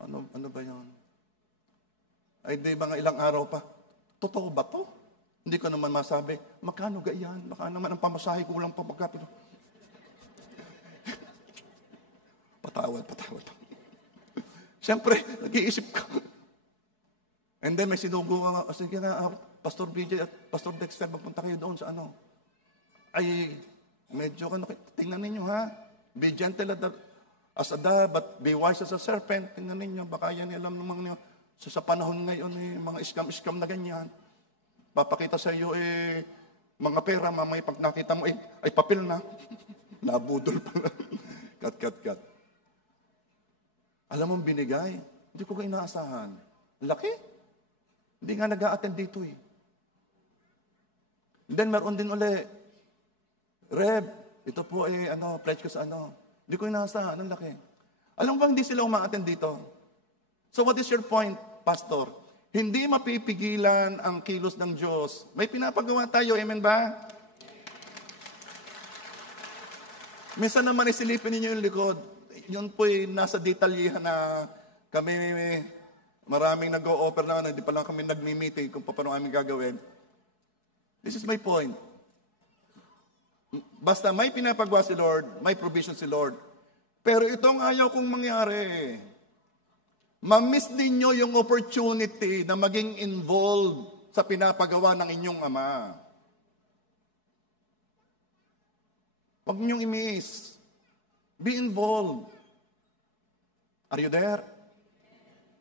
Ano ba yon? Ay, di ba nga ilang araw pa? Totoo ba to? Hindi ko naman masabi, magkano ga yan? Baka naman ang pamasahe ko lang pa magkapito. Patawad. Siyempre, nag-iisip ko. And then may sinugo nga, sige na, Pastor BJ at Pastor Dexter, magpunta kayo doon sa Ay, medyo, tingnan ninyo ha. Be gentle as a dove, but be wise as a serpent. Tingnan ninyo, baka yan alam ng mga sa panahon ngayon, mga scam na ganyan. Papakita sa iyo, mga pera, mamay pag nakita mo, ay papel na. Nabudol pala. Cut. Alam mong binigay, hindi ko kayo inaasahan. Laki. Hindi nga nag-a-attend dito Then meron din uli, Reb, ito po pledge ko sa Hindi ko inaasahan, ang laki. Alam mo ba, hindi sila uma-attend dito? So what is your point, Pastor? Hindi mapipigilan ang kilos ng Diyos. May pinapagawa tayo, amen ba? Minsan naman isilipin ninyo yung likod. Yun po'y nasa detalyihan na kami, maraming nag-o-offer na, hindi pa lang kami nag-meeting kung paano aming gagawin. This is my point. Basta may pinapagawa si Lord, may provision si Lord. Pero itong ayaw kong mangyari. Ma-miss ninyo yung opportunity na maging involved sa pinapagawa ng inyong Ama. Huwag ninyong i-miss. Be involved. Are you there?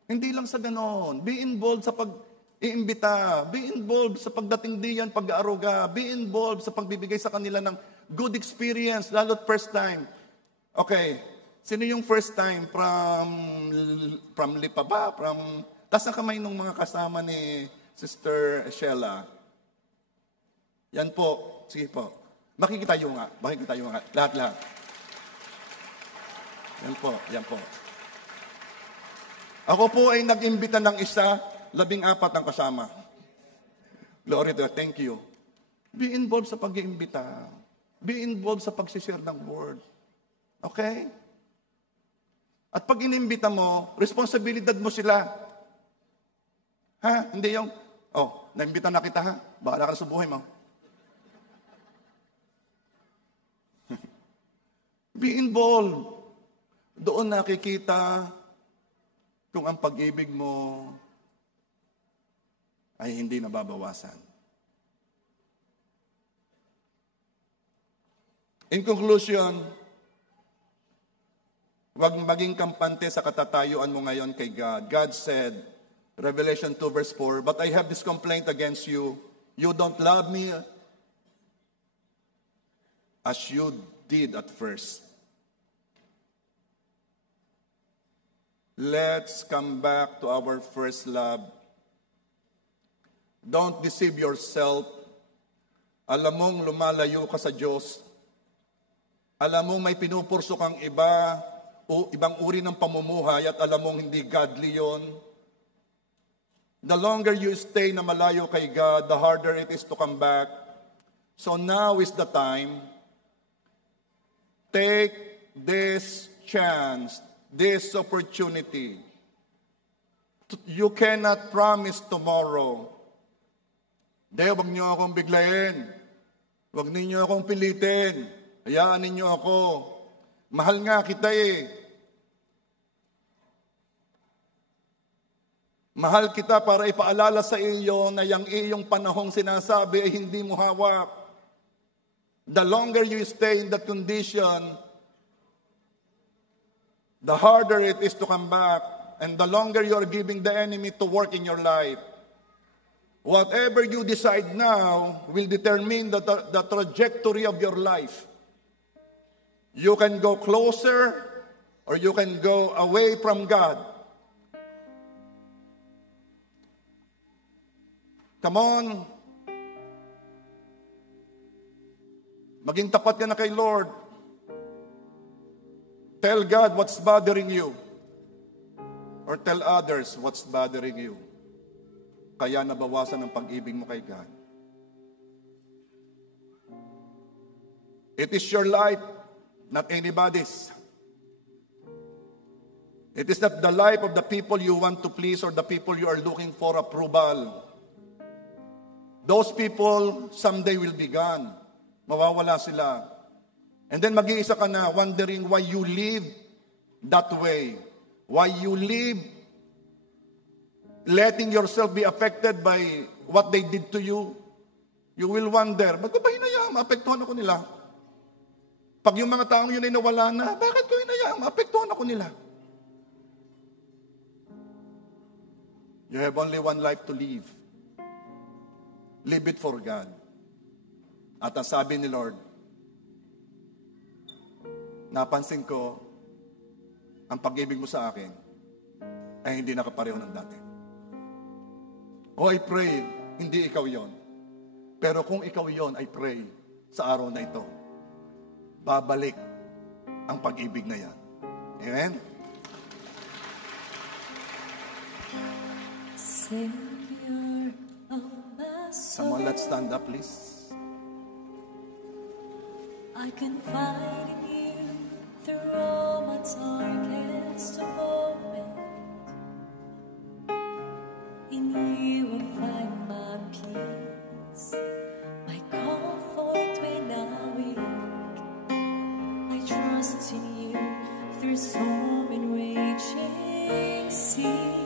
Hindi lang sa ganon. Be involved sa pag-iimbita. Be involved sa pagdating diyan, pag-aaruga. Be involved sa pagbibigay sa kanila ng good experience, lalo't first time. Okay, sino yung first time from Lipa ba? Taas na kamay ng mga kasama ni Sister Sheila. Yan po. Sige po. Makikita yung nga. Lahat. Yan po. Ako po ay nag-imbita ng 14 ang kasama. Glory to God. Thank you. Be involved sa pag-iimbita. Be involved sa pag-share ng word. Okay? At pag inimbita mo, responsibilidad mo sila. Ha? Hindi yung, naimbita na kita ha? Bahala ka sa buhay mo. Be involved. Doon nakikita kung ang pag-ibig mo ay hindi nababawasan. In conclusion, huwag maging kampante sa katatayuan mo ngayon kay God. God said, Revelation 2 verse 4, "But I have this complaint against you. You don't love me as you did at first." Let's come back to our first love. Don't deceive yourself. Alam mong lumalayo ka sa Diyos. Alam mong may pinupurso kang ibang uri ng pamumuhay at alam mong hindi godly yon. The longer you stay na malayo kay God, the harder it is to come back. So now is the time. Take this chance, this opportunity. You cannot promise tomorrow. Huwag niyo akong biglayin. Huwag ninyo akong pilitin. Hayaan ninyo ako. Mahal nga kita Mahal kita para ipaalala sa iyo na yung iyong panahong sinasabi ay hindi mo hawak. The longer you stay in that condition, the harder it is to come back, and the longer you are giving the enemy to work in your life. Whatever you decide now will determine the trajectory of your life. You can go closer or you can go away from God. Come on. Maging tapat ka na kay Lord. Tell God what's bothering you. Or tell others what's bothering you. Kaya nabawasan ang pag-ibig mo kay God. It is your life, not anybody's. It is not the life of the people you want to please or the people you are looking for approval. Those people someday will be gone. Mawawala sila. And then mag-iisa ka na wondering why you live that way. Why you live letting yourself be affected by what they did to you. You will wonder, ba't ko ba hinayaan? Maapektuhan ako nila. Pag yung mga taong yun ay nawala na, bakit ko hinayaan? Maapektuhan ako nila. You have only one life to live. Live it for God. At ang sabi ni Lord, napansin ko, ang pag-ibig mo sa akin ay hindi nakapareho ng dati. Oh, I pray, hindi ikaw yon. Pero kung ikaw yon, I pray, sa araw na ito, babalik ang pag-ibig na yan. Amen? Savior of my soul, Come on, let's stand up, please. I confide in you through all my darkest moments. In you I find my peace, my comfort when I'm weak. I trust in you through storm and raging sea.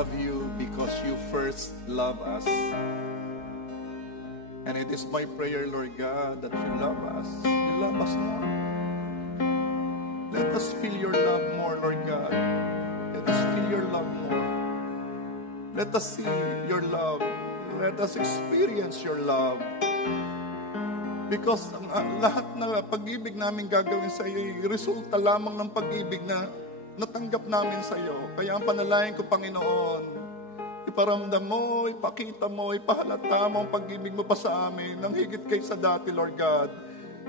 love you because you first love us. And it is my prayer, Lord God, that you love us. You love us more. Let us feel your love more, Lord God. Let us feel your love more. Let us see your love. Let us experience your love. Because lahat na pag-ibig namin gagawin sa iyo, resulta lamang ng pag-ibig na natanggap namin sa iyo. Kaya ang panalangin ko, Panginoon, iparamdam mo, ipakita mo, ipahalata mo ang pag-ibig mo pa sa amin, nang higit kaysa dati, Lord God.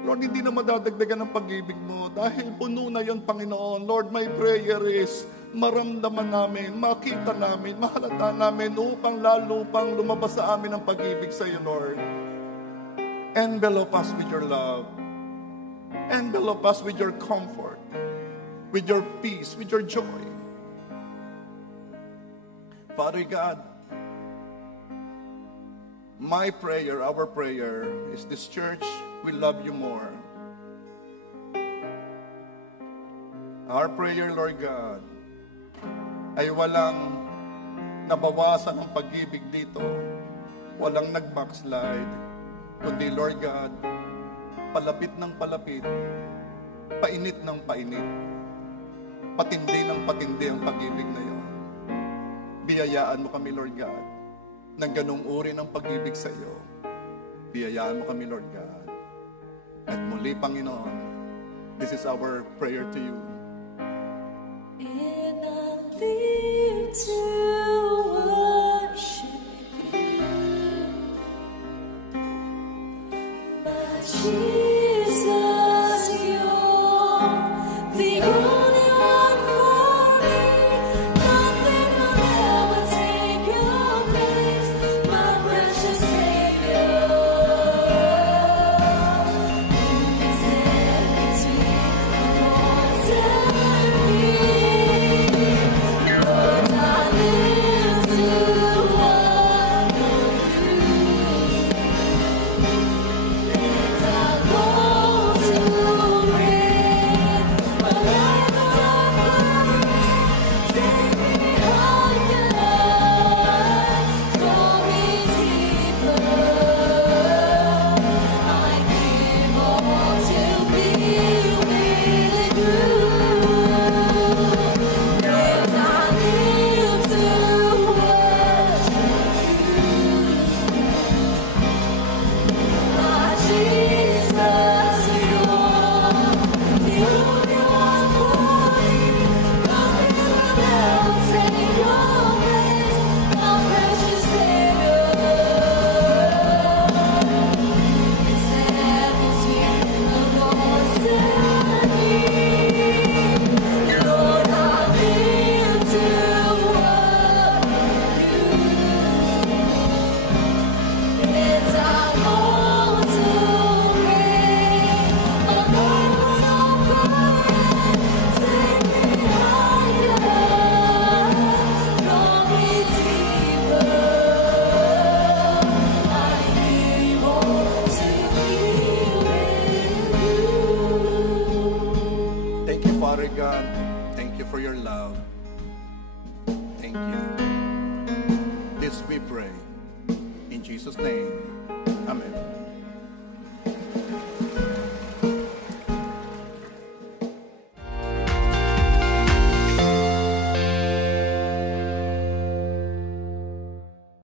Lord, hindi na madadagdagan ng pag-ibig mo dahil puno na yon, Panginoon. Lord, my prayer is maramdaman namin, makita namin, mahalata namin upang lalo pang lumabas sa amin ang pag-ibig sa iyo, Lord. Envelop us with your love. Envelop us with your comfort, with your peace, with your joy. Father God, my prayer, our prayer is this church will love you more. Our prayer, Lord God, ay walang nabawasan ng pag-ibig dito, walang nag-backslide, kundi, Lord God, palapit ng palapit, painit ng painit, patindi ng patindi ang pag-ibig na yun. Biyayaan mo kami, Lord God, ng ganung uri ng pag-ibig sa iyo. Biyayaan mo kami, Lord God. At muli, Panginoon, this is our prayer to you. And I live to worship you, my Jesus, you're the only one for me. Nothing will ever take your place, my precious Savior. You can stand between the Lord and me. Lord, I live to honor you, and I long to bring my life offering. Take me higher, draw me deeper. I give all to be with you. And I live to worship you, my Jesus, you're the only one for me. Nothing will ever take your place, my precious Savior. You stand between the Lord and me. Lord, I live to worship you, and I long to bring a living offering. Take me higher, draw me deeper. I need more to be with you. Thank you, Father God. Thank you for your love. Thank you. This we pray. In Jesus' name.